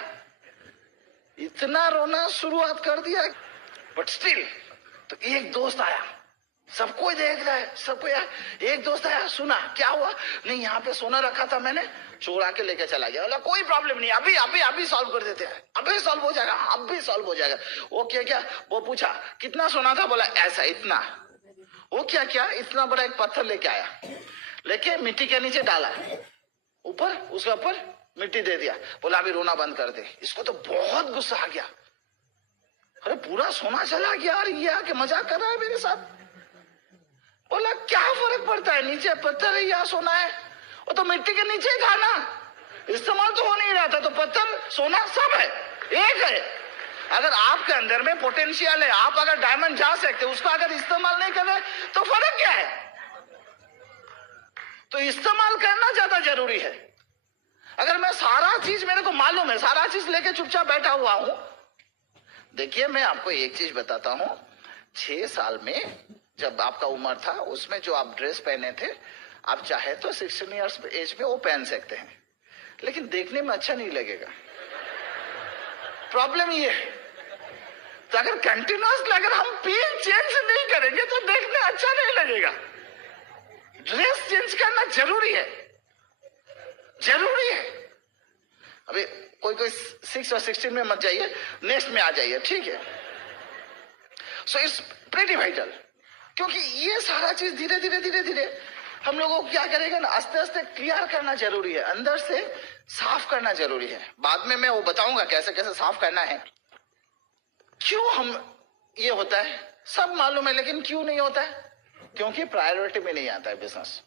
इतना रोना शुरुआत कर दिया, बट स्टिल तो एक दोस्त आया, सबको देख रहा है, सबको यार, एक दोस्त आया, सुना क्या हुआ, नहीं यहाँ पे सोना रखा था मैंने, चोर आके लेके चला गया। बोला कोई प्रॉब्लम नहीं, अभी अभी अभी सॉल्व कर देते हैं, अभी सॉल्व हो जाएगा, अभी सॉल्व हो जाएगा। वो क्या, वो पूछा कितना सोना था, बोला ऐसा इतना। वो क्या, इतना बड़ा एक पत्थर लेके आया, लेके मिट्टी के नीचे डाला, ऊपर उसके ऊपर मिट्टी दे दिया, बोला अभी रोना बंद कर दे। इसको तो बहुत गुस्सा आ गया, अरे पूरा सोना चला गया और ये आके मजाक कर रहा है मेरे साथ। बोला क्या फर्क पड़ता है, नीचे पत्थर है या सोना है, वो तो मिट्टी के नीचे ही था ना, इस्तेमाल तो हो नहीं रहा था, तो पत्थर सोना सब है, एक है। अगर आपके अंदर में पोटेंशियल है, आप अगर डायमंड जा सकते, उसको अगर इस्तेमाल नहीं कर रहे तो फर्क क्या है? तो इस्तेमाल करना ज्यादा जरूरी है। अगर मैं सारा चीज मेरे को मालूम है, सारा चीज लेके चुपचाप बैठा हुआ हूं, देखिए मैं आपको एक चीज बताता हूं, 6 साल में जब आपका उम्र था, उसमें जो आप ड्रेस पहने थे, आप चाहे तो 16 इयर्स एज में वो पहन सकते हैं, लेकिन देखने में अच्छा नहीं लगेगा। प्रॉब्लम ये है, तो अगर कंटिन्यूअसली अगर हम पीन चेंज नहीं करेंगे तो देखने अच्छा नहीं लगेगा। ड्रेस चेंज करना जरूरी है, जरूरी है। अभी कोई 6 और 16 में मत जाइए, नेक्स्ट में आ जाइए, ठीक है। सो इट्स प्रीटी वाइटल, क्योंकि ये सारा चीज धीरे धीरे हम लोगों को क्या करेगा ना, आस्ते आस्ते क्लियर करना जरूरी है, अंदर से साफ करना जरूरी है। बाद में मैं वो बताऊंगा कैसे कैसे साफ करना है। क्यों हम ये होता है सब मालूम है, लेकिन क्यों नहीं होता है? क्योंकि प्रायोरिटी में नहीं आता है बिजनेस,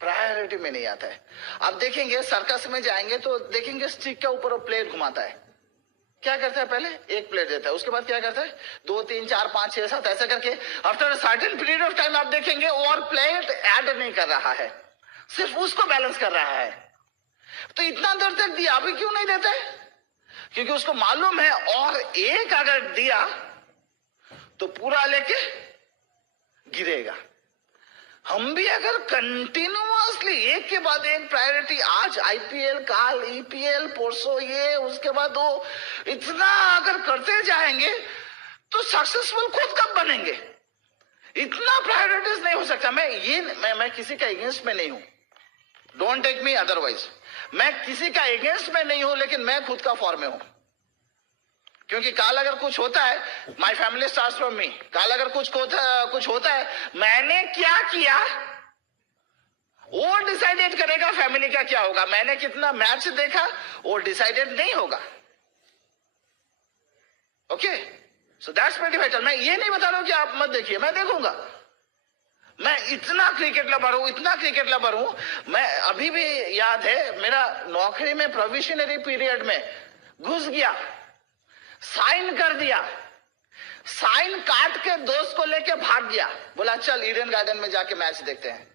प्रायोरिटी में नहीं आता है। आप देखेंगे सर्कस में जाएंगे तो देखेंगे स्टिक के ऊपर वो प्लेट घुमाता है, क्या करता है, पहले एक प्लेट देता है, उसके बाद क्या करता है 2 3 4 5 6 7 ऐसा करके after certain period of time आप देखेंगे और प्लेट ऐड नहीं कर रहा है, सिर्फ उसको बैलेंस कर रहा है। तो इतना देर तक दिया, अभी क्यों नहीं देते? क्योंकि उसको मालूम है और एक अगर दिया तो पूरा लेके गिरेगा। हम भी अगर कंटिन्यूअसली एक के बाद एक प्रायोरिटी, आज आईपीएल, काल ईपीएल, परसों ये, उसके बाद वो, इतना अगर करते जाएंगे तो सक्सेसफुल खुद कब बनेंगे? इतना प्रायोरिटीज नहीं हो सकता। मैं किसी का अगेंस्ट में नहीं हूं, डोंट टेक मी अदरवाइज, मैं किसी का अगेंस्ट में नहीं हूं, लेकिन मैं खुद का फॉर में हूं। क्योंकि काल अगर कुछ होता है, my family starts from me. काल अगर कुछ होता है, मैंने क्या किया वो डिसाइडेड करेगा फैमिली का क्या होगा। मैंने कितना मैच देखा वो डिसाइडेड नहीं होगा। Okay, so that's very vital. मैं ये नहीं बता रहा हूं कि आप मत देखिए, मैं देखूंगा। मैं इतना क्रिकेट लवर हूं, इतना क्रिकेट लवर हूं। मैं अभी भी याद है, मेरा नौकरी में प्रोविशनरी पीरियड में घुस गया, साइन कर दिया, साइन काट के दोस्त को लेके भाग गया, बोला चल ईडन गार्डन में जाके मैच देखते हैं।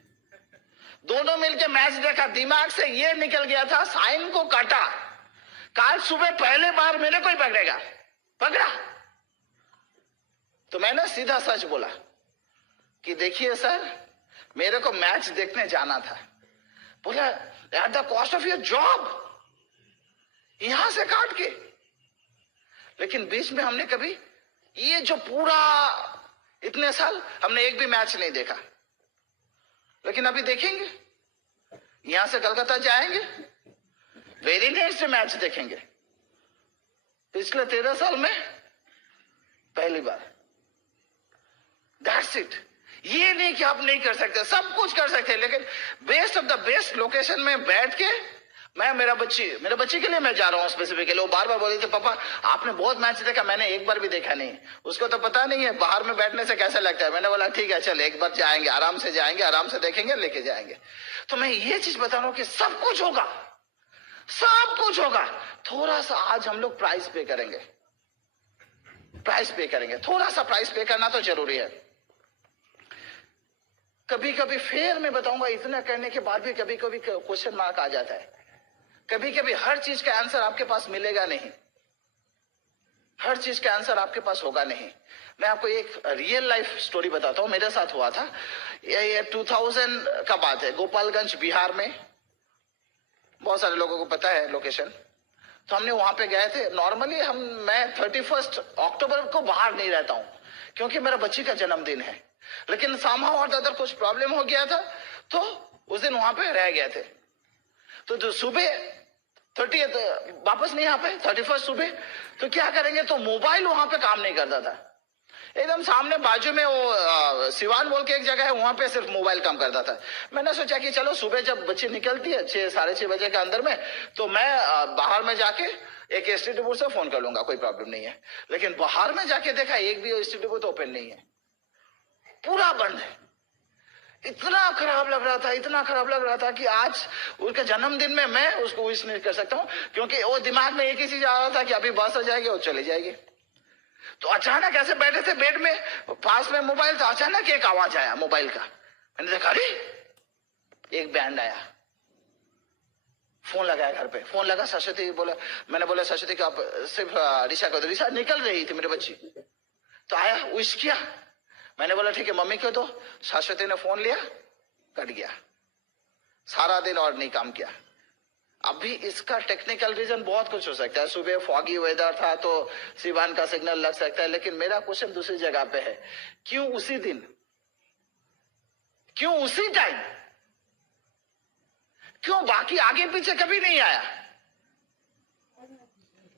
दोनों मिलके मैच देखा, दिमाग से ये निकल गया था साइन को काटा, कल सुबह पहले बार मेरे को ही पकड़ेगा, पकड़ा। तो मैंने सीधा सच बोला कि देखिए सर, मेरे को मैच देखने जाना था। बोला at the cost of your job, यहां से काट के। लेकिन बीच में हमने कभी ये जो पूरा इतने साल हमने एक भी मैच नहीं देखा, लेकिन अभी देखेंगे। यहां से कलकत्ता जाएंगे, वेरी नेक्स्ट मैच देखेंगे। पिछले 13 साल में पहली बार। That's it. ये नहीं कि आप नहीं कर सकते, सब कुछ कर सकते हैं, लेकिन best of the best location में बैठ के मैं मेरे बच्ची के लिए मैं जा रहा हूँ स्पेसिफिकली। वो बार बार बोल रही थी पापा आपने बहुत मैच देखा, मैंने एक बार भी देखा नहीं। उसको तो पता नहीं है बाहर में बैठने से कैसा लगता है। मैंने बोला ठीक है चल एक बार जाएंगे, आराम से जाएंगे, आराम से देखेंगे, लेके जाएंगे। तो मैं ये चीज बता रहा हूँ कि सब कुछ होगा, सब कुछ होगा। थोड़ा सा आज हम लोग प्राइस पे करेंगे, थोड़ा सा प्राइस पे करना तो जरूरी है। कभी कभी फिर मैं बताऊंगा, इतना करने के बाद भी कभी कभी क्वेश्चन मार्क आ जाता है। कभी कभी हर चीज का आंसर आपके पास मिलेगा नहीं, हर चीज का आंसर आपके पास होगा नहीं। मैं आपको एक रियल लाइफ स्टोरी बताता हूं, मेरे साथ हुआ था। ये 2000 का बात है, गोपालगंज बिहार में। बहुत सारे लोगों को पता है लोकेशन। तो हमने वहां पे गए थे। नॉर्मली मैं 31 अक्टूबर को बाहर नहीं रहता हूं, क्योंकि मेरा बच्ची का जन्मदिन है। लेकिन सामहाउ और अदर कुछ प्रॉब्लम हो गया था, तो उस दिन वहां पे रह गए थे। तो जो सुबह 30th वापस नहीं आ पाए, 31 सुबह। तो क्या करेंगे, तो मोबाइल वहां पे काम नहीं करता था। एकदम सामने बाजू में वो सिवान बोल के एक जगह है, वहां पे सिर्फ मोबाइल काम करता था। मैंने सोचा कि चलो सुबह जब बच्ची निकलती है 6 साढ़े 6 बजे के अंदर में, तो मैं बाहर में जाके एक एसटीडी से फोन कर लूंगा, कोई प्रॉब्लम नहीं है। लेकिन बाहर में जाके देखा एक भी एसटीडी बूथ ओपन नहीं है, पूरा बंद है। इतना खराब लग रहा था, इतना खराब लग रहा था कि आज उसके जन्मदिन में मैं उसको विश नहीं कर सकता हूं, क्योंकि वो दिमाग में एक ही चीज आ रहा था कि अभी बस आ जाएगी और चली जाएगी। तो अचानक ऐसे बैठे थे बेड में, पास में मोबाइल था, अचानक एक आवाज आया मोबाइल का। मैंने देखा अरे एक बैंड आया। फोन लगाया घर पे, फोन लगा, सरस्वती बोला। मैंने बोला सरस्वती को आप सिर्फ ऋषा को दो। ऋषा निकल रही थी मेरी बच्ची, तो आया, विश किया। मैंने बोला ठीक है मम्मी को दो। सरस्वती ने फोन लिया, कट गया। सारा दिन और नहीं काम किया। अभी इसका टेक्निकल रीजन बहुत कुछ हो सकता है। सुबह फॉगी वेदर था तो सिवान का सिग्नल लग सकता है, लेकिन मेरा क्वेश्चन दूसरी जगह पे है। क्यों उसी दिन, क्यों उसी टाइम, क्यों बाकी आगे पीछे कभी नहीं आया?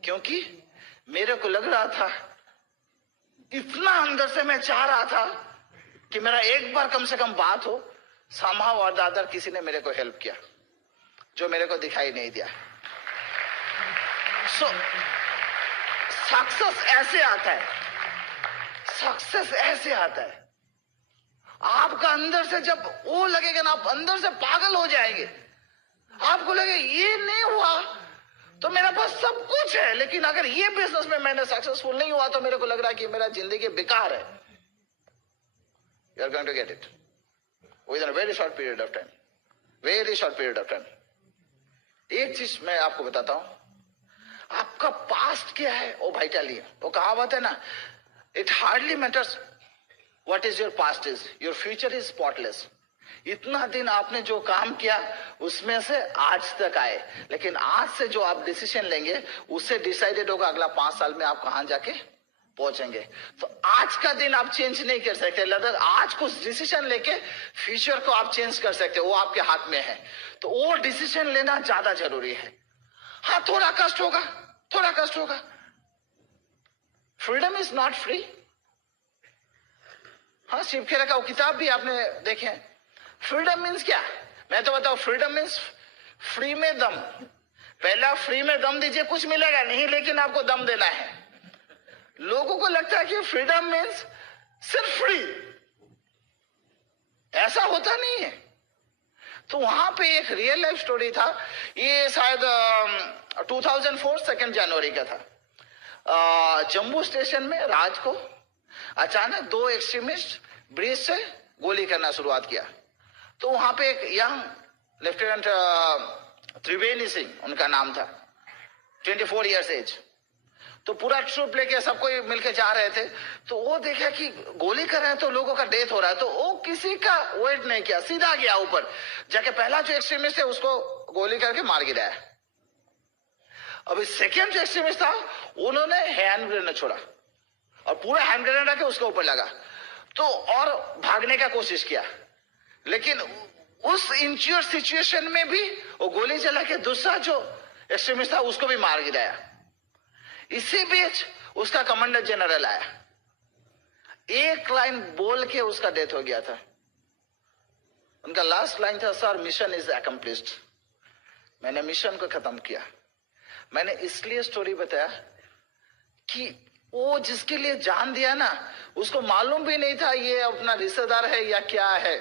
क्योंकि मेरे को लग रहा था, इतना अंदर से मैं चाह रहा था कि मेरा एक बार कम से कम बात हो। somehow और दादर किसी ने मेरे को हेल्प किया, जो मेरे को दिखाई नहीं दिया। सो सक्सेस ऐसे आता है, सक्सेस ऐसे आता है। आपका अंदर से जब वो लगेगा ना, आप अंदर से पागल हो जाएंगे। आपको लगे ये नहीं हुआ तो मेरे पास सब कुछ है, लेकिन अगर ये बिजनेस में मैंने सक्सेसफुल नहीं हुआ तो मेरे को लग रहा है कि मेरा जिंदगी बेकार है। You are going to get it within a very short period of time, very short period of time. एक चीज मैं आपको बताता हूं, आपका पास्ट क्या है वो वाइटल है। वो कहावत है ना, it hardly matters what is your past is, your future is spotless. इतना दिन आपने जो काम किया उसमें से आज तक आए, लेकिन आज से जो आप डिसीजन लेंगे उससे डिसाइडेड होगा अगला 5 साल में आप कहां जाके पहुंचेंगे। तो आज का दिन आप चेंज नहीं कर सकते, लेकिन आज कुछ डिसीजन लेके फ्यूचर को आप चेंज कर सकते हो, वो आपके हाथ में है। तो वो डिसीजन लेना ज्यादा जरूरी है। हाँ थोड़ा कष्ट होगा, थोड़ा कष्ट होगा। Freedom is not free. हाँ शिव खेरा का वो किताब भी आपने देखे। फ्रीडम मीन्स क्या? मैं तो बताऊं, फ्रीडम मीन्स फ्री में दम। पहला फ्री में दम दीजिए, कुछ मिलेगा नहीं, लेकिन आपको दम देना है। लोगों को लगता है कि फ्रीडम मीन्स सिर्फ फ्री, ऐसा होता नहीं है। तो वहां पे एक रियल लाइफ स्टोरी था, ये शायद 2004 2 जनवरी का था। जम्मू स्टेशन में रात को अचानक 2 एक्सट्रीमिस्ट ब्रिज से गोली करना शुरुआत किया। तो वहां पे एक यंग लेफ्टिनेंट त्रिवेणी सिंह उनका नाम था, 24 इयर्स एज। तो पूरा ट्रूप लेके सबको मिलके जा रहे थे, तो वो देखा कि गोली कर रहे हैं तो लोगों का डेथ हो रहा है, तो वो किसी का वेट नहीं किया, सीधा गया ऊपर जाके पहला जो एक्सट्रीमिस्ट है उसको गोली करके मार गिराया। अभी सेकेंड जो एक्सट्रीमिस्ट था उन्होंने हैंड ग्रेनेड छोड़ा और पूरा हैंड ग्रेनेड आके उसके ऊपर लगा, तो और भागने का कोशिश किया, लेकिन उस इंज्योर्ड सिचुएशन में भी वो गोली चला के दूसरा जो एक्सट्रीमिस्ट था उसको भी मार गिराया। इसी बीच उसका कमांडर जनरल आया, एक लाइन बोल के उसका डेथ हो गया था। उनका लास्ट लाइन था, सर मिशन इज अकम्प्लिश्ड, मैंने मिशन को खत्म किया। मैंने इसलिए स्टोरी बताया कि वो जिसके लिए जान दिया ना, उसको मालूम भी नहीं था ये अपना रिश्तेदार है या क्या है।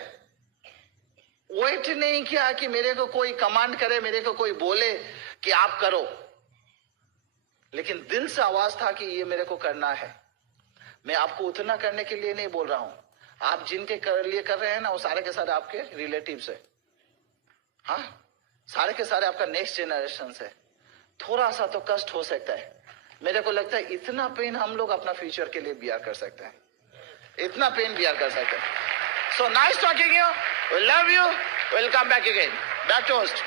वेट नहीं किया कि मेरे को कोई कमांड करे, मेरे को कोई बोले कि आप करो, लेकिन दिल से आवाज था कि ये मेरे को करना है। मैं आपको उतना करने के लिए नहीं बोल रहा हूं, आप जिनके लिए कर रहे हैं ना वो सारे के सारे आपके रिलेटिव्स है, हाँ सारे के सारे आपका नेक्स्ट जनरेशन है। थोड़ा सा तो कष्ट हो सकता है, मेरे को लगता है इतना पेन हम लोग अपना फ्यूचर के लिए बियर कर सकते हैं, इतना पेन बियर कर सकते हैं। So nice talking you, we love you, will come back again, back to host.